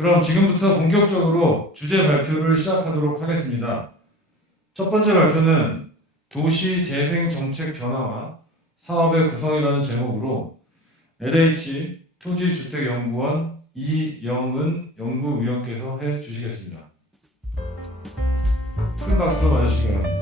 그럼 지금부터 본격적으로 주제 발표를 시작하도록 하겠습니다. 첫 번째 발표는 도시재생정책 변화와 사업의 구성이라는 제목으로 LH 토지주택연구원 이영은 연구위원께서 해주시겠습니다. 큰 박수로 맞으시기 바랍니다.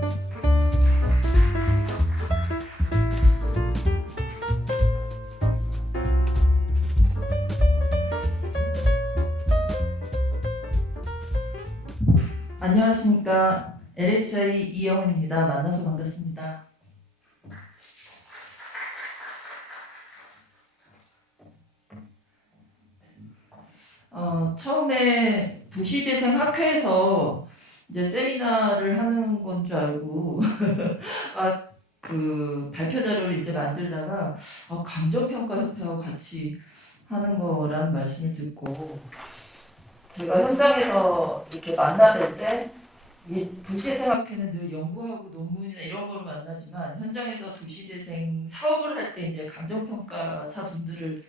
안녕하십니까. LHI 이영은입니다. 만나서 반갑습니다. 처음에 도시재생학회에서 이제 세미나를 하는 건 줄 알고 그 발표 자료를 이제 만들다가 감정평가협회하고 같이 하는 거라는 말씀을 듣고 제가 현장에서 이렇게 만나뵐 때 이 도시재생학회는 늘 연구하고 논문이나 이런 걸 만나지만 현장에서 도시재생 사업을 할 때 이제 감정평가사 분들을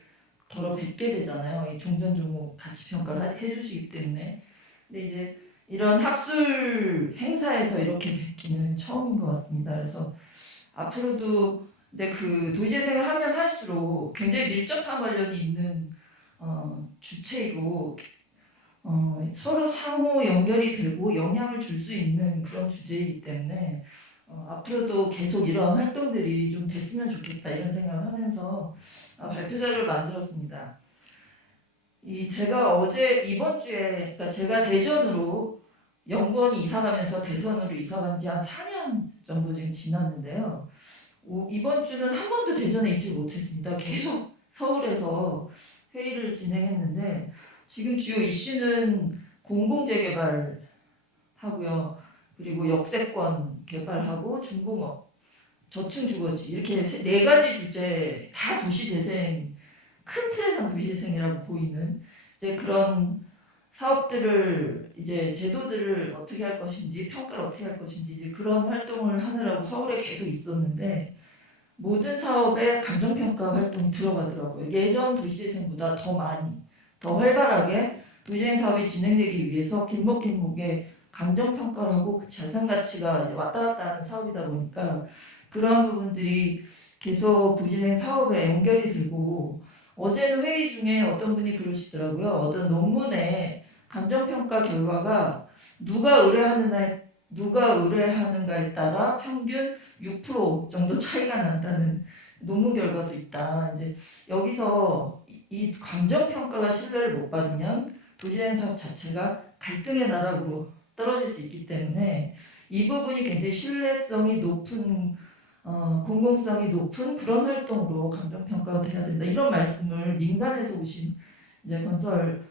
더러 뵙게 되잖아요. 이 종전종목 같이 평가를 해주시기 때문에. 근데 이제 이런 학술 행사에서 이렇게 뵙기는 처음인 것 같습니다. 그래서 앞으로도 근데 그 도시재생을 하면 할수록 굉장히 밀접한 관련이 있는 주체이고 서로 상호 연결이 되고 영향을 줄 수 있는 그런 주제이기 때문에 앞으로도 계속 이런 활동들이 좀 됐으면 좋겠다 이런 생각을 하면서 발표 자료를 만들었습니다. 제가 어제 이번 주에 그러니까 제가 대전으로 연구원이 이사 가면서 대전으로 이사 간 지 한 4년 정도 지금 지났는데요. 이번 주는 한 번도 대전에 있지 못했습니다. 계속 서울에서 회의를 진행했는데 지금 주요 이슈는 공공재개발 하고요. 그리고 역세권 개발하고 중공업, 저층주거지 이렇게 네 가지 주제 다 도시재생 큰 틀에서 도시재생이라고 보이는 이제 그런 사업들을 이제 제도들을 어떻게 할 것인지 평가를 어떻게 할 것인지 이제 그런 활동을 하느라고 서울에 계속 있었는데 모든 사업에 감정평가 활동이 들어가더라고요. 예전 도시재생보다 더 많이 더 활발하게 도시재생 사업이 진행되기 위해서 길목길목에 감정평가를 하고 그 자산가치가 이제 왔다 갔다 하는 사업이다 보니까 그러한 부분들이 계속 도시재생 사업에 연결이 되고 어제는 회의 중에 어떤 분이 그러시더라고요. 어떤 논문에 감정평가 결과가 누가 의뢰하는가에 따라 평균 6% 정도 차이가 난다는 논문 결과도 있다. 이제 여기서 이 감정평가가 신뢰를 못 받으면 도시재생 사업 자체가 갈등의 나락으로 떨어질 수 있기 때문에 이 부분이 굉장히 신뢰성이 높은 공공성이 높은 그런 활동으로 감정평가가 돼야 된다. 이런 말씀을 민간에서 오신 이제 건설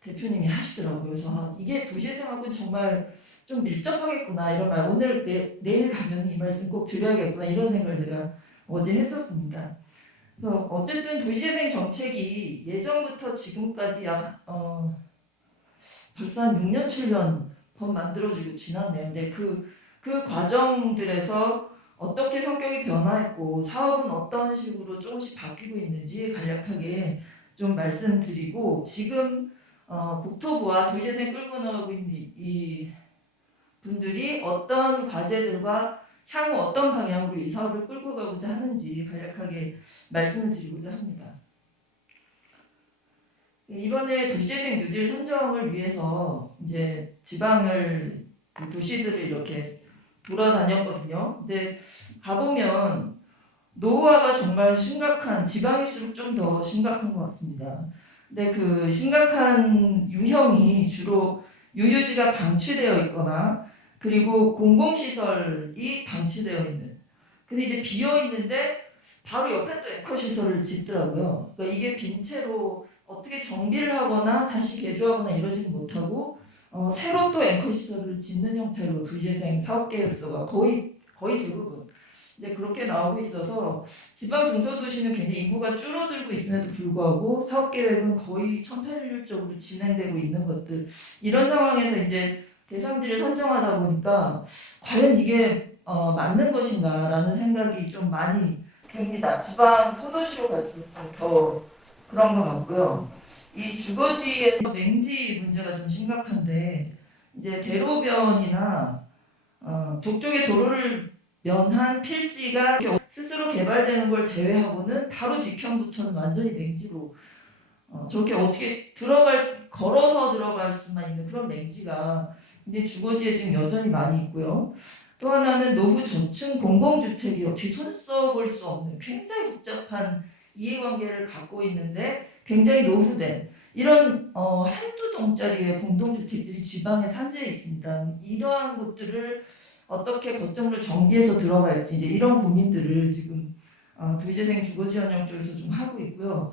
대표님이 하시더라고요. 그래서 이게 도시재생하고는 정말 좀 밀접하겠구나 이런 말 오늘 내일 가면 이 말씀 꼭 드려야겠구나 이런 생각을 제가 어제 했었습니다. 그래서 어쨌든 도시재생 정책이 예전부터 지금까지 벌써 한 6년 7년 법 만들어지고 지났네요. 근데 그 과정들에서 어떻게 성격이 변화했고 사업은 어떤 식으로 조금씩 바뀌고 있는지 간략하게 좀 말씀드리고 지금 국토부와 도시재생 끌고 나가고 있는 이 분들이 어떤 과제들과 향후 어떤 방향으로 이 사업을 끌고 가고자 하는지 간략하게 말씀을 드리고자 합니다. 이번에 도시재생 뉴딜 선정을 위해서 이제 지방을 그 도시들을 이렇게 돌아다녔거든요. 근데 가보면 노후화가 정말 심각한 지방일수록 좀 더 심각한 것 같습니다. 근데 그 심각한 유형이 주로 유유지가 방치되어 있거나 그리고 공공시설이 방치되어 있는. 근데 이제 비어 있는데 바로 옆에 또 에코시설을 짓더라고요. 그러니까 이게 빈 채로 어떻게 정비를 하거나 다시 개조하거나 이러지는 못하고 새로 또 에코시설을 짓는 형태로 도시재생 사업계획서가 거의 대부분 이제 그렇게 나오고 있어서 지방 중소도시는 굉장히 인구가 줄어들고 있음에도 불구하고 사업계획은 거의 천편일률적으로 진행되고 있는 것들 이런 상황에서 이제 대상지를 선정하다 보니까 과연 이게 맞는 것인가라는 생각이 좀 많이 듭니다. 지방 소도시로 갈수록 좀 더 그런 것 같고요. 이 주거지에서 냉지 문제가 좀 심각한데 이제 대로변이나 북쪽의 도로를 면한 필지가 스스로 개발되는 걸 제외하고는 바로 뒤편부터는 완전히 냉지로 저렇게 어떻게 걸어서 들어갈 수만 있는 그런 냉지가 이제 주거지에 지금 여전히 많이 있고요. 또 하나는 노후 저층 공공주택이 어떻게 손 써볼 수 없는 굉장히 복잡한 이해관계를 갖고 있는데 굉장히 노후된 이런 한두 동짜리의 공동주택들이 지방에 산재해 있습니다. 이러한 것들을 어떻게 거점으로 정비해서 들어갈지 이제 이런 고민들을 지금 도시재생 주거지원령 쪽에서 좀 하고 있고요.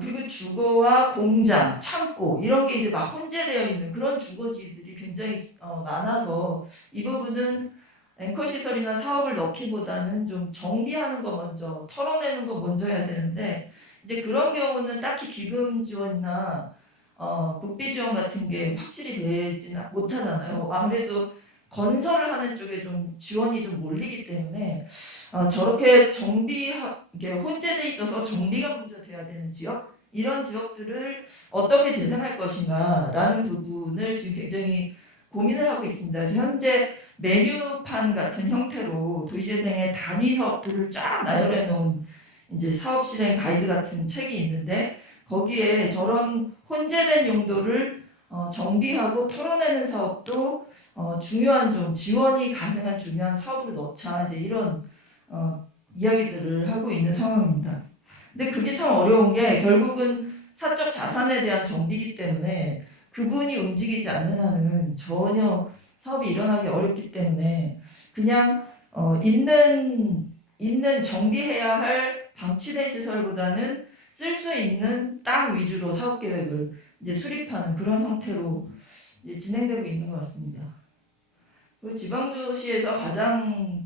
그리고 주거와 공장, 창고 이런 게 이제 막 혼재되어 있는 그런 주거지들이 굉장히 많아서 이 부분은 앵커 시설이나 사업을 넣기보다는 좀 정비하는 거 먼저 털어내는 거 먼저 해야 되는데 이제 그런 경우는 딱히 기금 지원이나 국비 지원 같은 게 확실히 되지는 못하잖아요. 아무래도 건설을 하는 쪽에 좀 지원이 좀 몰리기 때문에 저렇게 이게 혼재돼 있어서 정비가 먼저 돼야 되는 지역 이런 지역들을 어떻게 재생할 것인가라는 부분을 지금 굉장히 고민을 하고 있습니다. 현재 메뉴판 같은 형태로 도시재생의 단위 사업들을 쫙 나열해 놓은 이제 사업 실행 가이드 같은 책이 있는데 거기에 저런 혼재된 용도를 정비하고 털어내는 사업도 중요한 좀 지원이 가능한 중요한 사업을 넣자 이제 이런 이야기들을 하고 있는 상황입니다. 근데 그게 참 어려운 게 결국은 사적 자산에 대한 정비이기 때문에 그분이 움직이지 않는 한은 전혀 사업이 일어나기 어렵기 때문에 그냥 있는 정비해야 할 방치된 시설보다는 쓸 수 있는 땅 위주로 사업 계획을 이제 수립하는 그런 형태로 이제 진행되고 있는 것 같습니다. 그리고 지방도시에서 가장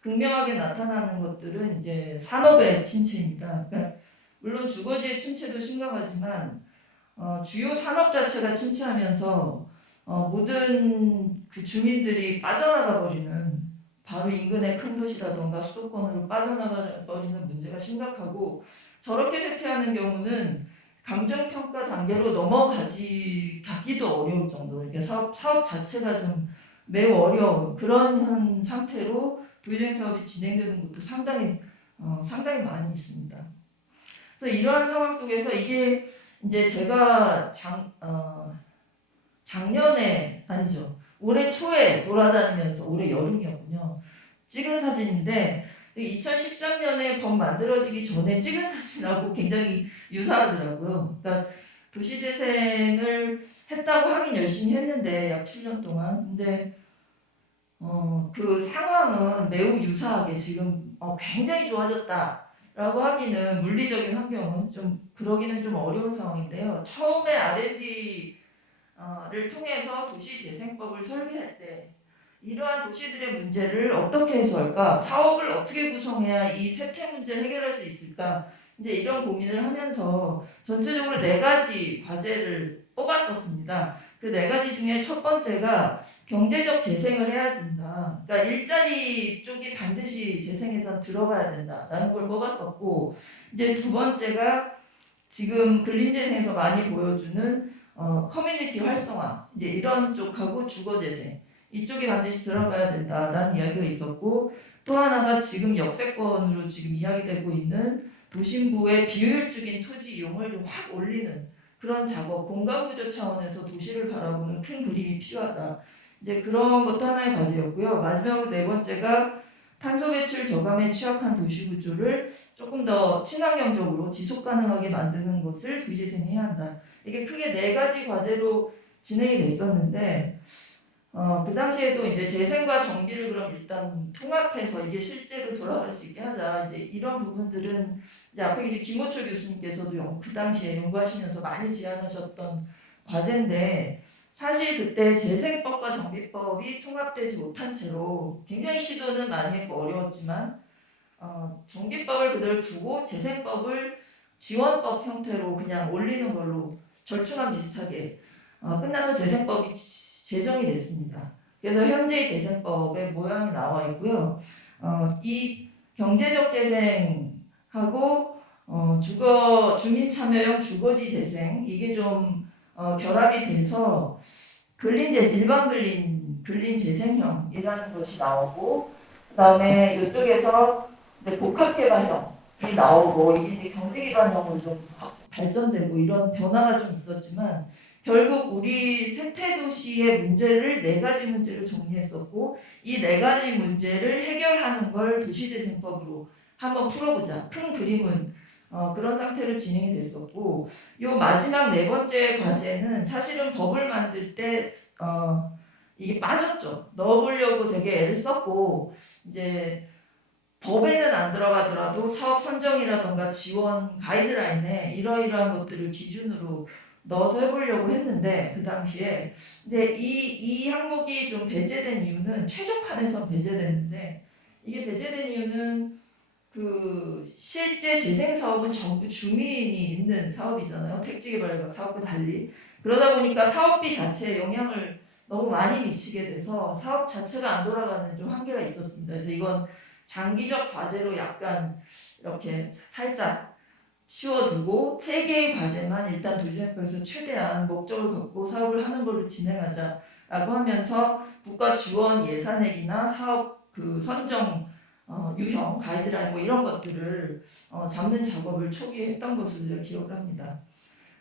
극명하게 나타나는 것들은 이제 산업의 침체입니다. 그러니까 물론 주거지의 침체도 심각하지만 주요 산업 자체가 침체하면서 모든 그 주민들이 빠져나가 버리는 바로 인근의 큰 도시라던가 수도권으로 빠져나가 버리는 문제가 심각하고 저렇게 쇠퇴하는 경우는 감정평가 단계로 가기도 어려울 정도. 이게 사업 자체가 좀 매우 어려운 그런 상태로 도시재생 사업이 진행되는 곳도 상당히 많이 있습니다. 그래서 이러한 상황 속에서 이게 이제 제가 작년에 아니죠 올해 초에 돌아다니면서 올해 여름이었군요. 찍은 사진인데 2013년에 법 만들어지기 전에 찍은 사진하고 굉장히 유사하더라고요. 그러니까 도시재생을 했다고 하긴 열심히 했는데 약 7년 동안 근데 그 상황은 매우 유사하게 지금 굉장히 좋아졌다라고 하기는 물리적인 환경은 좀 그러기는 좀 어려운 상황인데요. 처음에 R&D를 통해서 도시재생법을 설계할 때 이러한 도시들의 문제를 어떻게 해소할까? 사업을 어떻게 구성해야 이 세태 문제를 해결할 수 있을까? 이제 이런 고민을 하면서 전체적으로 4가지 과제를 뽑았었습니다. 그 4가지 중에 첫 번째가 경제적 재생을 해야 된다. 그러니까 일자리 쪽이 반드시 재생에서 들어가야 된다라는 걸 뽑았었고 이제 두 번째가 지금 근린재생에서 많이 보여주는 커뮤니티 활성화 이제 이런 쪽하고 주거재생 이쪽이 반드시 들어가야 된다라는 이야기가 있었고 또 하나가 지금 역세권으로 지금 이야기되고 있는 도심부의 비효율적인 토지 이용을 좀 확 올리는 그런 작업, 공간구조 차원에서 도시를 바라보는 큰 그림이 필요하다. 이제 그런 것도 하나의 과제였고요. 마지막으로 4번째가 탄소 배출 저감에 취약한 도시 구조를 조금 더 친환경적으로 지속 가능하게 만드는 것을 도시재생해야 한다. 이게 크게 4가지 과제로 진행이 됐었는데 그 당시에도 이제 재생과 정비를 그럼 일단 통합해서 이게 실제로 돌아갈 수 있게 하자. 이제 이런 부분들은 이제 앞에 계신 김호철 교수님께서도 그 당시에 연구하시면서 많이 제안하셨던 과제인데 사실 그때 재생법과 정비법이 통합되지 못한 채로 굉장히 시도는 많이 했고 어려웠지만 정비법을 그대로 두고 재생법을 지원법 형태로 그냥 올리는 걸로 절충안 비슷하게 끝나서 재생법이 제정이 됐습니다. 그래서 현재 재생법의 모양이 나와 있고요. 이 경제적 재생하고 주민 참여형 주거지 재생 이게 좀 결합이 돼서 일반 근린 재생형이라는 것이 나오고 그다음에 이쪽에서 이제 복합개발형이 나오고 이게 이제 경제기반형으로 좀 발전되고 이런 변화가 좀 있었지만 결국 우리 세태도시의 문제를 네 가지 문제로 정리했었고 이 네 가지 문제를 해결하는 걸 도시재생법으로 한번 풀어보자. 큰 그림은 그런 상태로 진행이 됐었고 요 마지막 네 번째 과제는 사실은 법을 만들 때 이게 빠졌죠. 넣어보려고 되게 애를 썼고 이제 법에는 안 들어가더라도 사업 선정이라던가 지원 가이드라인에 이러이러한 것들을 기준으로 넣어서 해보려고 했는데 그 당시에 근데 이 항목이 좀 배제된 이유는 최종판에서 배제됐는데 이게 배제된 이유는 그 실제 재생 사업은 전부 주민이 있는 사업이잖아요. 택지개발 사업과 달리 그러다 보니까 사업비 자체에 영향을 너무 많이 미치게 돼서 사업 자체가 안 돌아가는 좀 한계가 있었습니다. 그래서 이건 장기적 과제로 약간 이렇게 살짝 치워두고 세 개의 과제만 일단 도시재생법에서 최대한 목적을 갖고 사업을 하는 걸로 진행하자라고 하면서 국가 지원 예산액이나 사업 그 선정 유형 가이드라인 뭐 이런 것들을 잡는 작업을 초기에 했던 것으로 제가 기억을 합니다.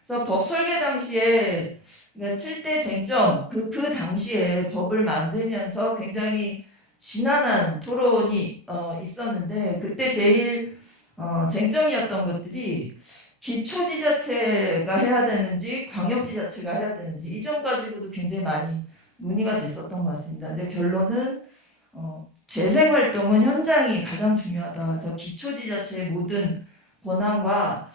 그래서 법 설계 당시에 그러니까 7대 쟁점 그 당시에 법을 만들면서 굉장히 지난한 토론이 있었는데 그때 제일 쟁점이었던 것들이 기초지자체가 해야 되는지 광역지자체가 해야 되는지 이 점 가지고도 굉장히 많이 논의가 됐었던 것 같습니다. 근데 결론은 재생활동은 현장이 가장 중요하다. 그래서 기초지자체의 모든 권한과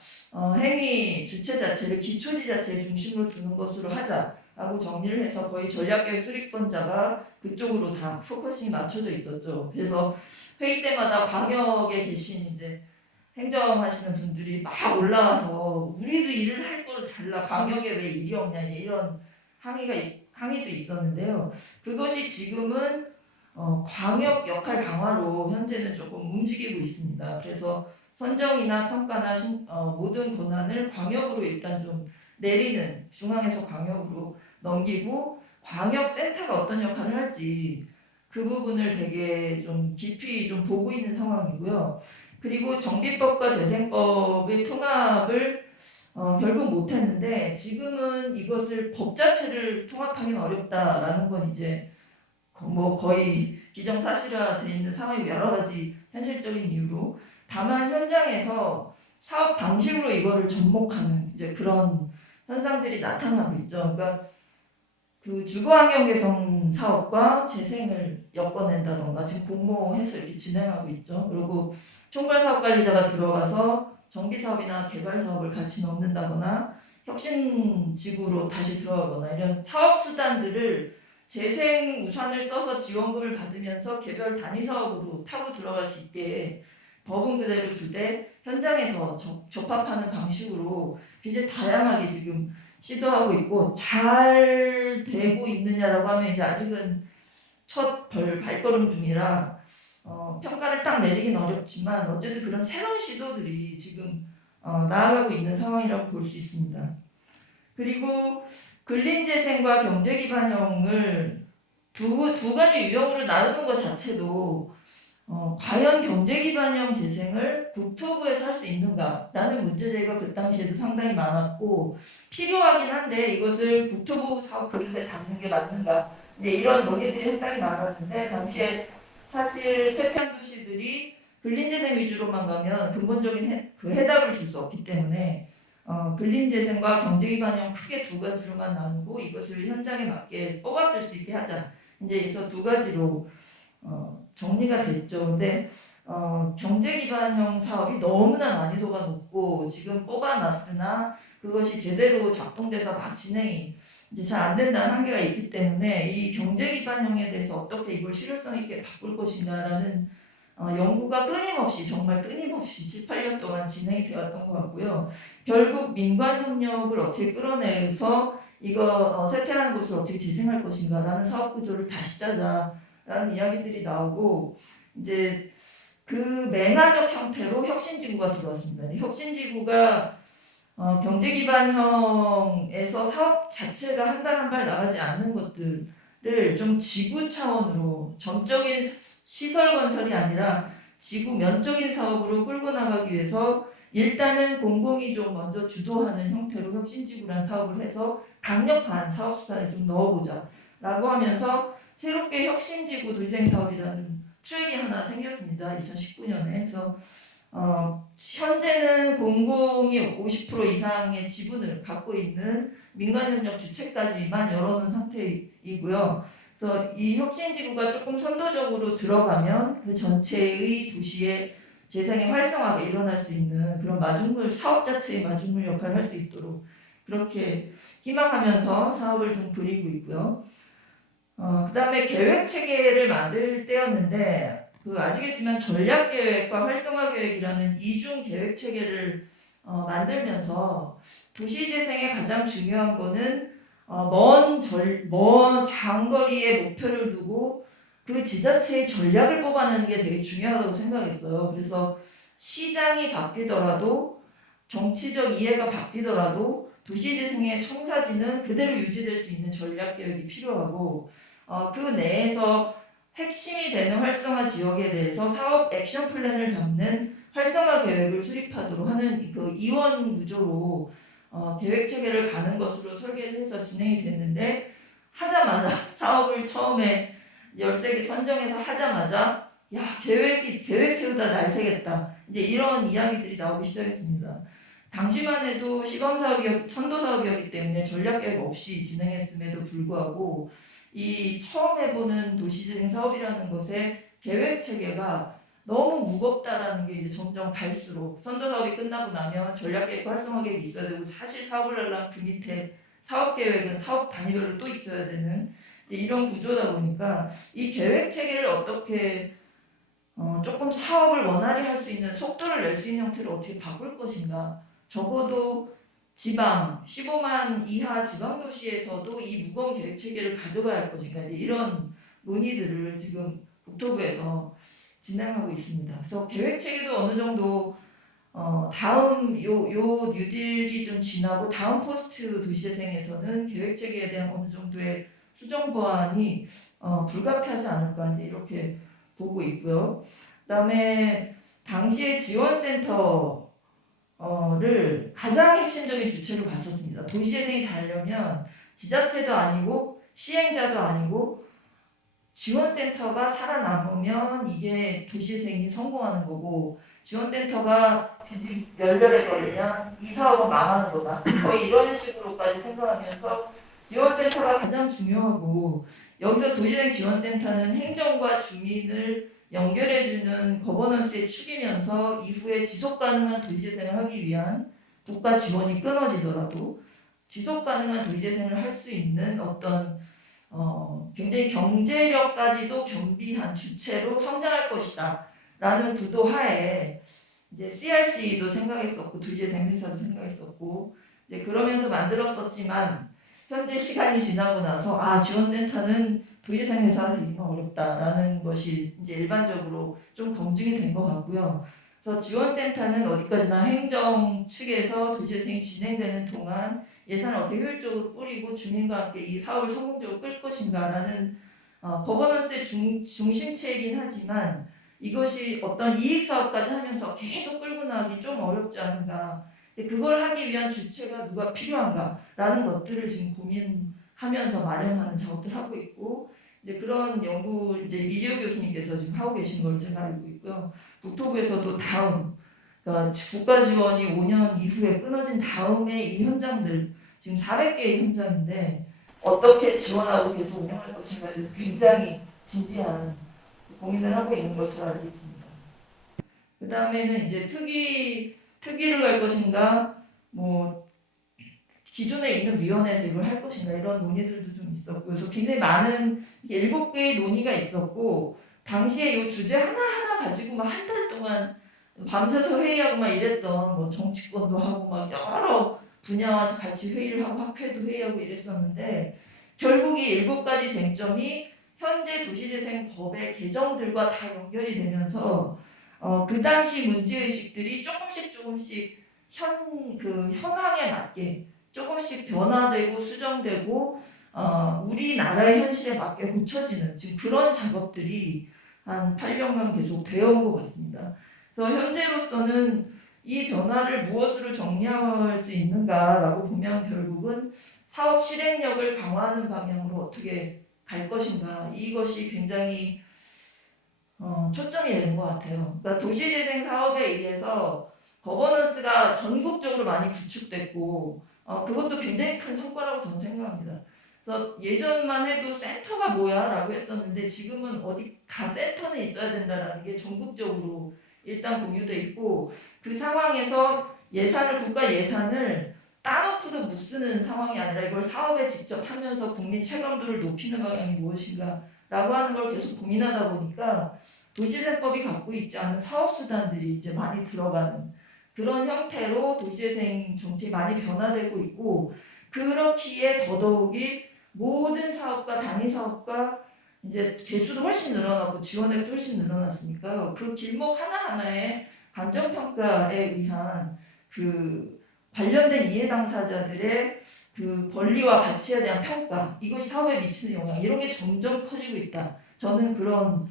행위 주체 자체를 기초지자체 중심으로 두는 것으로 하자라고 정리를 해서 거의 전략계획 수립권자가 그쪽으로 다 포커싱이 맞춰져 있었죠. 그래서 회의 때마다 광역에 계신 이제 행정하시는 분들이 막 올라와서 우리도 일을 할 걸 달라 광역에 왜 일이 없냐 이런 항의도 있었는데요. 그것이 지금은 광역 역할 강화로 현재는 조금 움직이고 있습니다. 그래서 선정이나 평가나 모든 권한을 광역으로 일단 좀 내리는 중앙에서 광역으로 넘기고 광역센터가 어떤 역할을 할지 그 부분을 되게 좀 깊이 좀 보고 있는 상황이고요. 그리고 정비법과 재생법의 통합을 결국 못했는데 지금은 이것을 법 자체를 통합하기는 어렵다라는 건 이제 뭐 거의 기정사실화되어 있는 상황이고 여러 가지 현실적인 이유로 다만 현장에서 사업 방식으로 이거를 접목하는 이제 그런 현상들이 나타나고 있죠. 그러니까 그 주거환경 개선 사업과 재생을 엮어낸다던가 지금 공모해서 이렇게 진행하고 있죠. 그리고 총괄사업관리자가 들어가서 정비사업이나 개발사업을 같이 넣는다거나 혁신지구로 다시 들어가거나 이런 사업수단들을 재생 우산을 써서 지원금을 받으면서 개별 단위 사업으로 타고 들어갈 수 있게 법은 그대로 두되 현장에서 접합하는 방식으로 굉장히 다양하게 지금 시도하고 있고 잘 되고 있느냐라고 하면 이제 아직은 첫 발걸음 중이라 평가를 딱 내리긴 어렵지만 어쨌든 그런 새로운 시도들이 지금 나아가고 있는 상황이라고 볼 수 있습니다. 그리고 근린재생과 경제기반형을 두 가지 유형으로 나누는 것 자체도 과연 경제기반형 재생을 국토부에서 할 수 있는가라는 문제제기가 그 당시에도 상당히 많았고 필요하긴 한데 이것을 국토부 사업 그릇에 담는 게 맞는가 이제 이런 논의들이 상당히 많았는데 당시에 사실 쇠퇴한 도시들이 근린재생 위주로만 가면 근본적인 그 해답을 줄 수 없기 때문에 근린재생과 경제기반형 크게 두 가지로만 나누고 이것을 현장에 맞게 뽑았을 수 있게 하자 이제 그래서 두 가지로 정리가 됐죠. 근데 경제기반형 사업이 너무나 난이도가 높고 지금 뽑아놨으나 그것이 제대로 작동돼서 막 진행이 이제 잘 안 된다는 한계가 있기 때문에 이 경제기반형에 대해서 어떻게 이걸 실효성 있게 바꿀 것인가라는 연구가 정말 끊임없이 7, 8년 동안 진행이 되었던 것 같고요. 결국 민관 협력을 어떻게 끌어내서 이거 쇠퇴하는 곳을 어떻게 재생할 것인가라는 사업 구조를 다시 짜자라는 이야기들이 나오고 이제 그 맹아적 형태로 혁신지구가 들어왔습니다. 혁신지구가 경제 기반형에서 사업 자체가 한 발 한 발 나가지 않는 것들을 좀 지구 차원으로 전적인 시설 건설이 아니라 지구 면적인 사업으로 끌고 나가기 위해서 일단은 공공이 좀 먼저 주도하는 형태로 혁신지구라는 사업을 해서 강력한 사업 수단을 좀 넣어보자 라고 하면서 새롭게 혁신지구 도시재생 사업이라는 트랙이 하나 생겼습니다. 2019년에. 그래서 현재는 공공이 50% 이상의 지분을 갖고 있는 민간협력 주체까지만 열어놓은 상태이고요. 그래서 이 혁신지구가 조금 선도적으로 들어가면 그 전체의 도시의 재생의 활성화가 일어날 수 있는 그런 마중물, 사업 자체의 마중물 역할을 할 수 있도록 그렇게 희망하면서 사업을 좀 그리고 있고요. 그 다음에 계획 체계를 만들 때였는데 아시겠지만 전략계획과 활성화계획이라는 이중 계획 체계를 만들면서 도시재생의 가장 중요한 거는 먼 장거리의 목표를 두고 그 지자체의 전략을 뽑아내는 게 되게 중요하다고 생각했어요. 그래서 시장이 바뀌더라도 정치적 이해가 바뀌더라도 도시재생의 청사진은 그대로 유지될 수 있는 전략계획이 필요하고 그 내에서 핵심이 되는 활성화 지역에 대해서 사업 액션 플랜을 담는 활성화 계획을 수립하도록 하는 그 이원 구조로 계획 체계를 가는 것으로 설계를 해서 진행이 됐는데 하자마자 사업을 처음에 13개 선정해서 하자마자 야 계획 세우다 날 새겠다 이제 이런 이야기들이 나오기 시작했습니다. 당시만 해도 선도 사업이었기 때문에 전략 계획 없이 진행했음에도 불구하고 이 처음 해보는 도시재생 사업이라는 것의 계획 체계가 너무 무겁다라는 게 이제 점점 갈수록 선도 사업이 끝나고 나면 전략 계획, 활성화 계획이 있어야 되고 사실 사업을 하려면 그 밑에 사업 계획은 사업 단위별로 또 있어야 되는 이런 구조다 보니까 이 계획 체계를 어떻게 조금 사업을 원활히 할 수 있는 속도를 낼 수 있는 형태로 어떻게 바꿀 것인가 적어도 지방 15만 이하 지방 도시에서도 이 무거운 계획 체계를 가져가야 할 것인가 이런 논의들을 지금 국토부에서 진행하고 있습니다. 그래서 계획 체계도 어느 정도 다음 요 뉴딜이 좀 지나고 다음 포스트 도시재생에서는 계획 체계에 대한 어느 정도의 수정 보완이 불가피하지 않을까 이렇게 보고 있고요. 그다음에 당시에 지원센터 를 가장 핵심적인 주체로 봤었습니다. 도시재생이 되려면 지자체도 아니고 시행자도 아니고 지원센터가 살아남으면 이게 도시재생이 성공하는 거고 지원센터가 열렬해 버리면 이 사업은 망하는 거다. 거의 이런 식으로까지 생각하면서 지원센터가 가장 중요하고 여기서 도시재생 지원센터는 행정과 주민을 연결해주는 거버넌스의 축이면서 이후에 지속가능한 도시재생을 하기 위한 국가 지원이 끊어지더라도 지속가능한 도시재생을 할 수 있는 어떤 굉장히 경제력까지도 겸비한 주체로 성장할 것이다 라는 구도 하에 이제 CRC도 생각했었고 도시재생 회사도 생각했었고 이제 그러면서 만들었었지만 현재 시간이 지나고 나서 지원센터는 도시재생 회사가 되기가 어렵다라는 것이 이제 일반적으로 좀 검증이 된 것 같고요. 그래서 지원센터는 어디까지나 행정 측에서 도시재생이 진행되는 동안 예산을 어떻게 효율적으로 뿌리고 주민과 함께 이 사업을 성공적으로 끌 것인가라는 거버넌스의 중심체이긴 하지만 이것이 어떤 이익 사업까지 하면서 계속 끌고 나가기 좀 어렵지 않은가. 그걸 하기 위한 주체가 누가 필요한가라는 것들을 지금 고민하면서 마련하는 작업들 하고 있고 이제 그런 연구 이제 이재호 교수님께서 지금 하고 계신 걸 제가 알고 있고요. 국토부에서도 다음 그러니까 국가 지원이 5년 이후에 끊어진 다음에 이 현장들 지금 400개의 현장인데 어떻게 지원하고 계속 운영할 것인가에 대해서 굉장히 진지한 고민을 하고 있는 것으로 알고 있습니다. 그 다음에는 이제 특위를 갈 것인가, 기존에 있는 위원회에서 이걸 할 것인가 이런 논의들도 좀 있었고, 그래서 굉장히 많은 7개의 논의가 있었고, 당시에 이 주제 하나하나 가지고 막 한 달 동안 밤새서 회의하고 막 이랬던 정치권도 하고 막 여러 분야와 같이 회의를 하고 학회도 회의하고 이랬었는데, 결국 이 7가지 쟁점이 현재 도시재생법의 개정들과 다 연결이 되면서 그 당시 문제의식들이 조금씩 현황에 맞게 조금씩 변화되고 수정되고 우리나라의 현실에 맞게 고쳐지는 지금 그런 작업들이 한 8년간 계속 되어 온 것 같습니다. 그래서 현재로서는 이 변화를 무엇으로 정리할 수 있는가라고 보면 결국은 사업 실행력을 강화하는 방향으로 어떻게 갈 것인가 이것이 굉장히 초점이 되는 것 같아요. 그러니까 도시재생 사업에 의해서 거버넌스가 전국적으로 많이 구축됐고 그것도 굉장히 큰 성과라고 저는 생각합니다. 그래서 예전만 해도 센터가 뭐야라고 했었는데 지금은 어디 가 센터는 있어야 된다라는 게 전국적으로 일단 공유돼 있고 그 상황에서 국가 예산을 따놓고도 못 쓰는 상황이 아니라 이걸 사업에 직접 하면서 국민 체감도를 높이는 방향이 무엇인가라고 하는 걸 계속 고민하다 보니까 도시재생법이 갖고 있지 않은 사업수단들이 이제 많이 들어가는 그런 형태로 도시재생 정책이 많이 변화되고 있고 그렇기에 더더욱이 모든 사업과 단위 사업과 이제 개수도 훨씬 늘어나고 지원액도 훨씬 늘어났으니까요. 그 길목 하나하나에 감정평가에 의한 그 관련된 이해 당사자들의 그 권리와 가치에 대한 평가 이것이 사업에 미치는 영향 이런 게 점점 커지고 있다. 저는 그런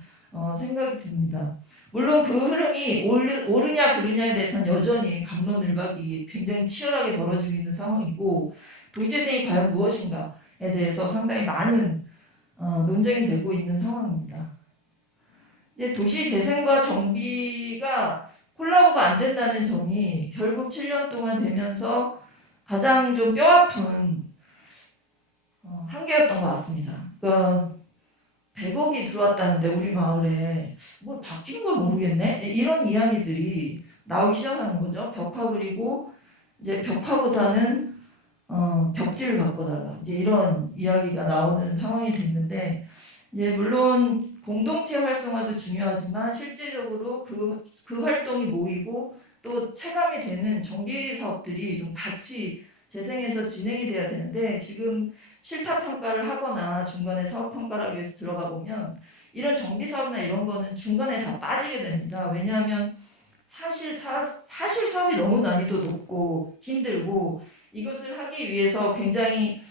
생각이 듭니다. 물론 그 흐름이 옳으냐 그르냐에 대해서는 여전히 갑론을박이 굉장히 치열하게 벌어지고 있는 상황이고 도시재생이 과연 무엇인가에 대해서 상당히 많은 논쟁이 되고 있는 상황입니다. 이제 도시재생과 정비가 콜라보가 안 된다는 점이 결국 7년 동안 되면서 가장 좀 뼈아픈 한계였던 것 같습니다. 그러니까 100억이 들어왔다는데 우리 마을에 뭘 바뀐 걸 모르겠네? 이런 이야기들이 나오기 시작하는 거죠. 벽화 그리고 이제 벽화보다는 벽지를 바꿔달라. 이제 이런 이야기가 나오는 상황이 됐는데 이제 물론 공동체 활성화도 중요하지만 실질적으로 그 활동이 모이고 또 체감이 되는 정비 사업들이 좀 같이 재생해서 진행이 돼야 되는데 지금 실타 평가를 하거나 중간에 사업 평가를 하기 위해서 들어가 보면 이런 정비 사업이나 이런 거는 중간에 다 빠지게 됩니다. 왜냐하면 사실 사업이 너무 난이도 높고 힘들고 이것을 하기 위해서 굉장히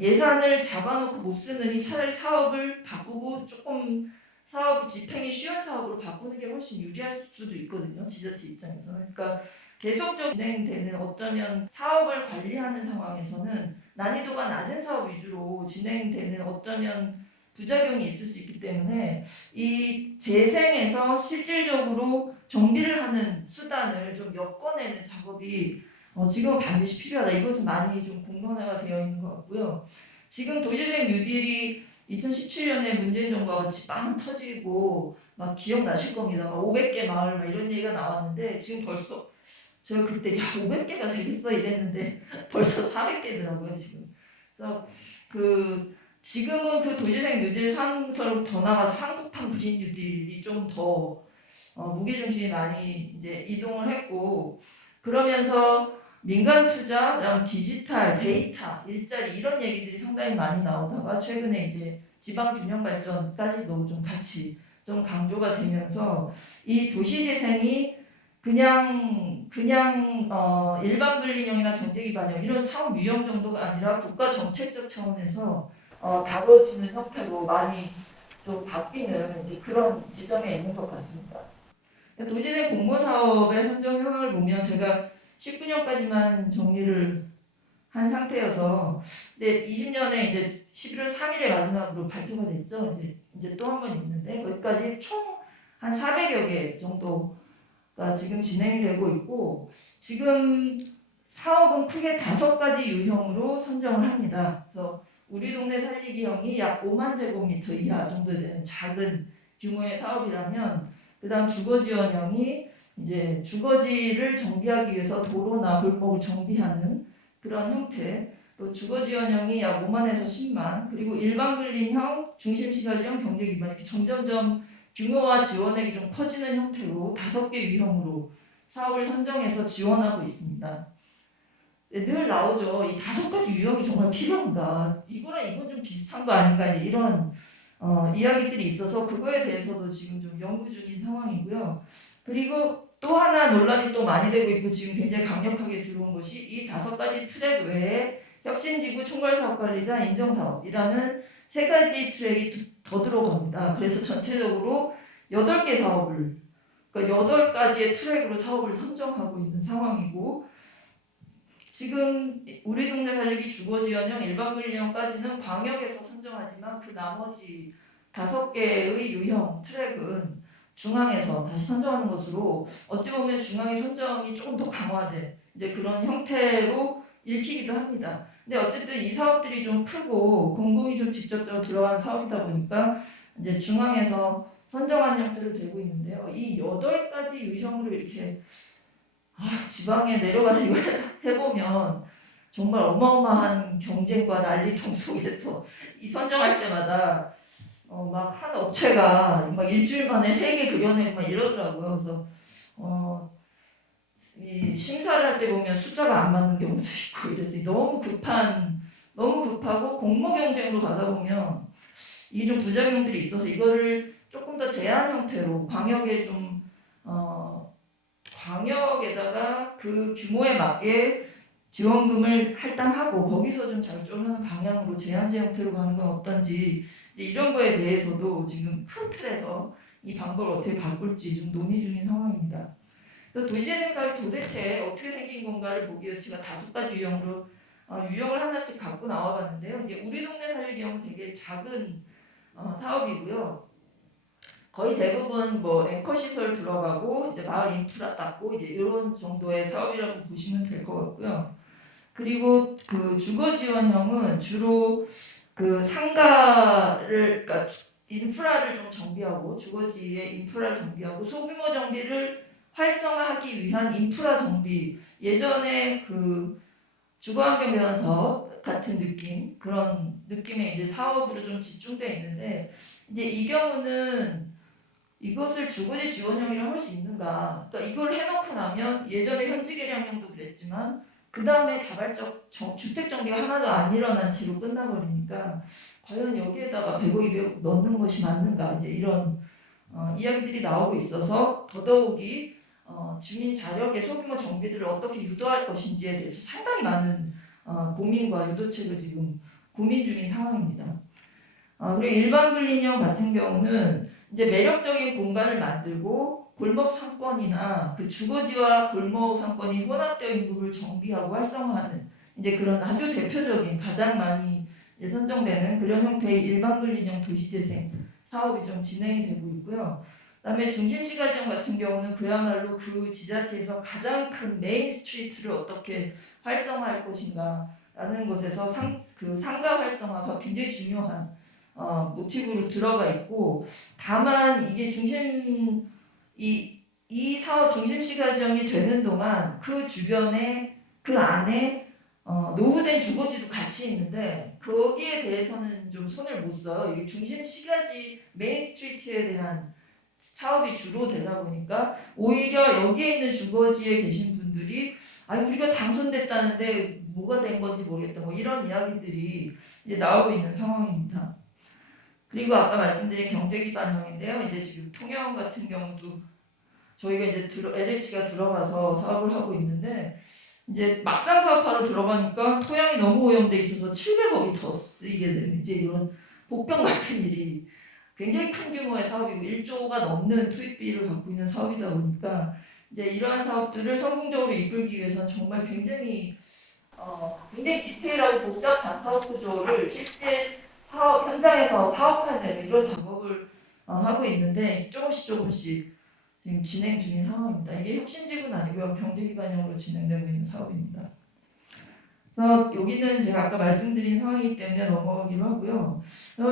예산을 잡아놓고 못 쓰느니 차라리 사업을 바꾸고 조금 사업 집행이 쉬운 사업으로 바꾸는 게 훨씬 유리할 수도 있거든요. 지자체 입장에서는. 그러니까 계속적으로 진행되는 어쩌면 사업을 관리하는 상황에서는 난이도가 낮은 사업 위주로 진행되는 어쩌면 부작용이 있을 수 있기 때문에 이 재생에서 실질적으로 정비를 하는 수단을 좀 엮어내는 작업이 지금 반드시 필요하다. 이것은 많이 좀 공론화가 되어 있는 것 같고요. 지금 도시재생 뉴딜이 2017년에 문재인 정부와 같이 빵 터지고 막 기억나실 겁니다. 막 500개 마을 막 이런 얘기가 나왔는데 지금 벌써 제가 그때 500개가 되겠어 이랬는데 벌써 400개더라고요 지금. 그래서 지금은 그 도시재생 뉴딜 상처럼 더 나가서 한국판 그린 뉴딜이 좀 더 무게중심이 많이 이제 이동을 했고 그러면서 민간 투자, 그다음 디지털, 데이터, 일자리 이런 얘기들이 상당히 많이 나오다가 최근에 이제 지방 균형 발전까지도 좀 같이 좀 강조가 되면서 이 도시 재생이 그냥 일반 분리형이나 경제 기반형 이런 사업 유형 정도가 아니라 국가 정책적 차원에서 다뤄지는 형태로 많이 좀 바뀌는 이제 그런 지점에 있는 것 같습니다. 도시재 공모 사업의 선정 현황을 보면 제가 19년까지만 정리를 한 상태여서 근데 20년에 이제 11월 3일에 마지막으로 발표가 됐죠. 이제 또 한 번 있는데 거기까지 총 한 400여 개 정도가 지금 진행이 되고 있고 지금 사업은 크게 5가지 유형으로 선정을 합니다. 그래서 우리 동네 살리기형이 약 5만 제곱미터 이하 정도 되는 작은 규모의 사업이라면 그다음 주거지원형이 이제 주거지를 정비하기 위해서 도로나 골목을 정비하는 그런 형태, 또 주거지원형이 약 5만에서 10만, 그리고 일반 근린형, 중심시설형, 경제기반 이렇게 점점점 규모와 지원액이 좀 커지는 형태로 5개 유형으로 사업을 선정해서 지원하고 있습니다. 늘 나오죠. 이 5가지 유형이 정말 필요한가? 이거랑 이건 좀 비슷한 거 아닌가? 이런 이야기들이 있어서 그거에 대해서도 지금 좀 연구 중인 상황이고요. 그리고 또 하나 논란이 또 많이 되고 있고 지금 굉장히 강력하게 들어온 것이 이 5가지 트랙 외에 혁신지구 총괄사업관리자 인정사업이라는 3가지 트랙이 더 들어갑니다. 그래서 전체적으로 8개 사업을, 그러니까 8가지의 트랙으로 사업을 선정하고 있는 상황이고, 지금 우리 동네 살리기 주거지원형 일반관리형까지는 광역에서 선정하지만 그 나머지 5개의 유형 트랙은 중앙에서 다시 선정하는 것으로 어찌 보면 중앙의 선정이 조금 더 강화된 이제 그런 형태로 읽히기도 합니다. 근데 어쨌든 이 사업들이 좀 크고 공공이 좀 직접적으로 들어간 사업이다 보니까 이제 중앙에서 선정한 형태로 되고 있는데요. 이 8가지 유형으로 이렇게 지방에 내려가서 이걸 해보면 정말 어마어마한 경쟁과 난리통 속에서 이 선정할 때마다 막 한 업체가 막 일주일 만에 3개 그려내고 막 이러더라고요. 그래서 이 심사를 할 때 보면 숫자가 안 맞는 경우도 있고 이래서 너무 급하고 공모 경쟁으로 가다 보면 이게 좀 부작용들이 있어서 이거를 조금 더 제한 형태로 광역에 좀 광역에다가 그 규모에 맞게 지원금을 할당하고 거기서 좀 작정하는 방향으로 제한제 형태로 가는 건 어떤지 이제 이런 거에 대해서도 지금 큰 틀에서 이 방법을 어떻게 바꿀지 좀 논의 중인 상황입니다. 그래서 도시재생사업이 도대체 어떻게 생긴 건가를 보기 위해서 제가 5가지 유형으로 유형을 하나씩 갖고 나와봤는데요. 이제 우리 동네 살리기 형은 되게 작은 사업이고요. 거의 대부분 뭐 앵커 시설 들어가고 이제 마을 인프라 닦고 이제 이런 정도의 사업이라고 보시면 될 것 같고요. 그리고 그 주거 지원형은 주로 그 상가를 그러니까 인프라를 좀 정비하고 주거지의 인프라를 정비하고 소규모 정비를 활성화하기 위한 인프라 정비. 예전에 그 주거환경 개선 사업 같은 느낌 그런 느낌의 이제 사업으로 좀 집중돼 있는데 이제 이 경우는 이것을 주거지 지원형이라고 할 수 있는가? 그러니까 이걸 해놓고 나면 예전에 현지개량형도 그랬지만 그 다음에 자발적 주택 정비가 하나도 안 일어난 채로 끝나버리니까 과연 여기에다가 100억, 200억 넣는 것이 맞는가? 이제 이런 이야기들이 나오고 있어서 더더욱이 주민 자력의 소규모 정비들을 어떻게 유도할 것인지에 대해서 상당히 많은 고민과 유도책을 지금 고민 중인 상황입니다. 그리고 일반 분린형 같은 경우는 이제 매력적인 공간을 만들고 골목 상권이나 그 주거지와 골목 상권이 혼합되어 있는 부분을 정비하고 활성화하는 이제 그런 아주 대표적인 가장 많이 이제 선정되는 그런 형태의 일반 분린형 도시재생 사업이 좀 진행이 되고 있고요. 그다음에 중심시가지형 같은 경우는 그야말로 그 지자체에서 가장 큰 메인 스트리트를 어떻게 활성화할 것인가라는 것에서 그 상가 활성화가 굉장히 중요한 모티브로 들어가 있고 다만 이게 이 사업 중심시가지형이 되는 동안 그 주변에 그 안에 노후된 주거지도 같이 있는데 거기에 대해서는 좀 손을 못 써요. 이게 중심시가지 메인 스트리트에 대한 사업이 주로 되다 보니까 오히려 여기에 있는 주거지에 계신 분들이 우리가 당선됐다는데 뭐가 된 건지 모르겠다 뭐 이런 이야기들이 이제 나오고 있는 상황입니다. 그리고 아까 말씀드린 경제기반형인데요. 이제 지금 통영 같은 경우도 저희가 이제 LH가 들어가서 사업을 하고 있는데 이제 막상 사업하러 들어가니까 토양이 너무 오염돼 있어서 700억이 더 쓰이게 되는 이제 이런 복병 같은 일이 굉장히 큰 규모의 사업이고 1조가 넘는 투입비를 갖고 있는 사업이다 보니까 이제 이러한 사업들을 성공적으로 이끌기 위해서는 정말 굉장히 디테일하고 복잡한 사업 구조를 실제 사업 현장에서 사업하는 이런 작업을 하고 있는데 조금씩 지금 진행 중인 상황입니다. 이게 혁신지구는 아니고요. 경제기반형으로 진행되고 있는 사업입니다. 그래서 여기는 제가 아까 말씀드린 상황이기 때문에 넘어가기로 하고요.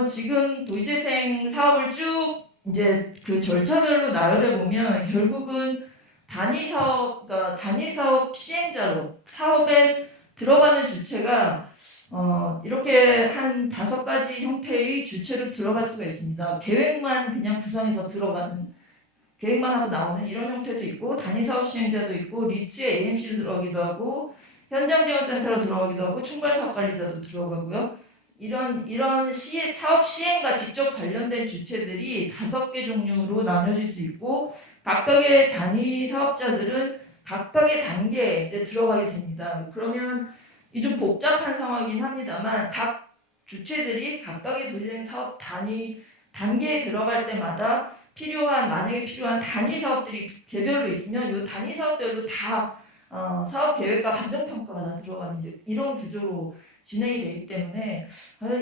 지금 도시재생 사업을 쭉 이제 그 절차별로 나열해 보면 결국은 단위 사업 시행자로 사업에 들어가는 주체가 이렇게 한 5가지 형태의 주체로 들어갈 수가 있습니다. 계획만 그냥 구성해서 들어가는 계획만 하고 나오는 이런 형태도 있고 단위 사업 시행자도 있고 리츠에 AMC로 들어가기도 하고 현장지원센터로 들어가기도 하고 총괄사업관리자도 들어가고요. 이런 사업 시행과 직접 관련된 주체들이 5개 종류로 나눠질 수 있고 각각의 단위 사업자들은 각각의 단계에 이제 들어가게 됩니다. 그러면 이 좀 복잡한 상황이긴 합니다만 각 주체들이 각각의 도시재생 사업 단계에 들어갈 때마다 만약에 필요한 단위 사업들이 개별로 있으면 이 단위 사업별로 다 사업 계획과 감정평가가 다 들어가는 이제 이런 구조로 진행이 되기 때문에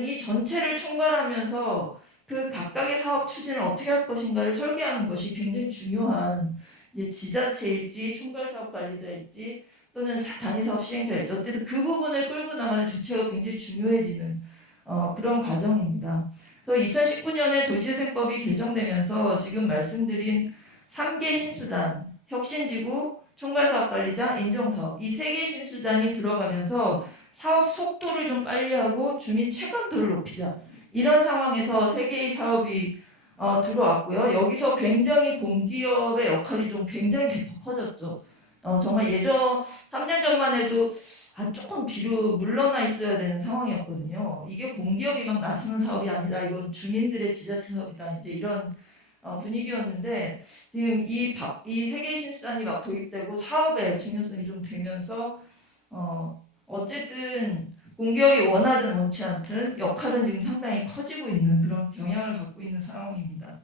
이 전체를 총괄하면서 그 각각의 사업 추진을 어떻게 할 것인가를 설계하는 것이 굉장히 중요한 이제 지자체일지 총괄사업관리자일지 또는 단위사업 시행자일지 어쨌든 그 부분을 끌고 나가는 주체가 굉장히 중요해지는 그런 과정입니다. 그래서 2019년에 도시재생법이 개정되면서 지금 말씀드린 3개 신수단, 혁신지구, 총괄사업관리자, 인정사업 이 3개 신수단이 들어가면서 사업 속도를 좀 빨리 하고 주민 체감도를 높이자 이런 상황에서 3개의 사업이 들어왔고요. 여기서 굉장히 공기업의 역할이 좀 굉장히 대폭 커졌죠. 정말 예전 3년 전만 해도 조금 뒤로 물러나 있어야 되는 상황이었거든요. 이게 공기업이 막 나서는 사업이 아니다. 이건 주민들의 지자체 사업이다. 이제 이런 분위기였는데 지금 이 3개의 신수단이 막 도입되고 사업의 중요성이 좀 되면서 어쨌든 공기업이 원하든 원치 않든 역할은 지금 상당히 커지고 있는 그런 경향을 갖고 있는 상황입니다.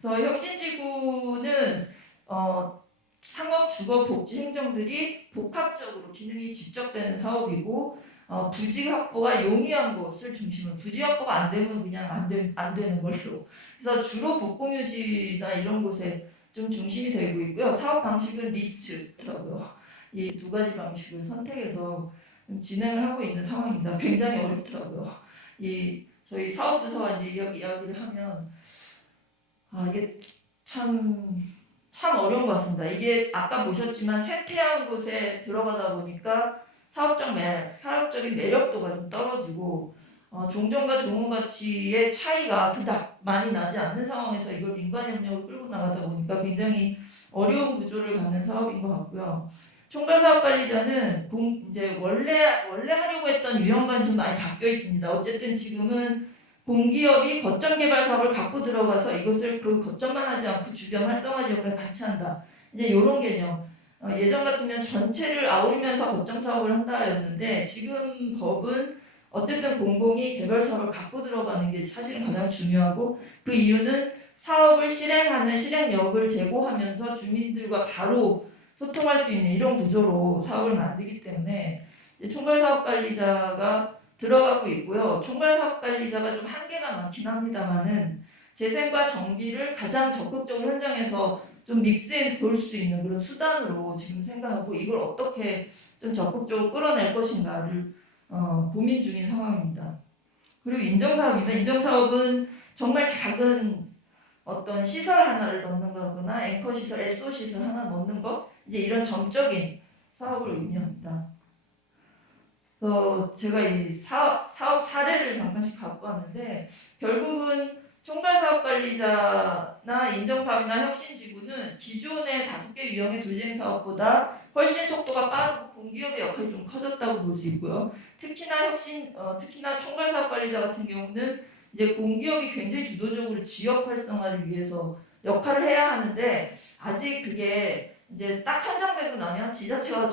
그래서 혁신지구는 상업, 주거, 복지 행정들이 복합적으로 기능이 집적되는 사업이고 부지 확보와 용이한 곳을 중심으로 부지 확보가 안 되면 그냥 안 되는 걸로 그래서 주로 국공유지나 이런 곳에 좀 중심이 되고 있고요. 사업 방식은 리츠더라고요. 이 2가지 방식을 선택해서 진행을 하고 있는 상황입니다. 굉장히 어렵더라고요. 저희 사업부서와 이제 이야기를 하면 이게 참 어려운 것 같습니다. 이게 아까 보셨지만 쇠퇴한 곳에 들어가다 보니까 사업적인 매력도가 좀 떨어지고 종전과 종후 가치의 차이가 그닥 많이 나지 않는 상황에서 이걸 민관 협력을 끌고 나가다 보니까 굉장히 어려운 구조를 갖는 사업인 것 같고요. 총괄사업관리자는 이제 원래 하려고 했던 유형과는 좀 많이 바뀌어 있습니다. 어쨌든 지금은 공기업이 거점 개발 사업을 갖고 들어가서 이것을 그 거점만 하지 않고 주변 활성화 지역까지 같이 한다. 이제 이런 개념. 예전 같으면 전체를 아우르면서 거점 사업을 한다였는데 지금 법은 어쨌든 공공이 개발 사업을 갖고 들어가는 게 사실은 가장 중요하고 그 이유는 사업을 실행하는 실행력을 제고하면서 주민들과 바로 소통할 수 있는 이런 구조로 사업을 만들기 때문에 총괄사업관리자가 들어가고 있고요. 총괄사업관리자가 좀 한계가 많긴 합니다만은 재생과 정비를 가장 적극적으로 현장에서 좀 믹스해 볼 수 있는 그런 수단으로 지금 생각하고 이걸 어떻게 좀 적극적으로 끌어낼 것인가를 고민 중인 상황입니다. 그리고 인정사업입니다. 인정사업은 정말 작은 어떤 시설 하나를 넣는 거거나 앵커 시설, SO 시설 하나 넣는 것 이제 이런 점적인 사업을 의미합니다. 제가 이 사업 사례를 잠깐씩 갖고 왔는데 결국은 총괄사업관리자나 인정사업이나 혁신지구는 기존의 5개 유형의 도시재생 사업보다 훨씬 속도가 빠르고 공기업의 역할이 좀 커졌다고 볼 수 있고요. 특히나 총괄사업관리자 같은 경우는 이제 공기업이 굉장히 주도적으로 지역 활성화를 위해서 역할을 해야 하는데 아직 그게 이제 딱 선정되고 나면 지자체와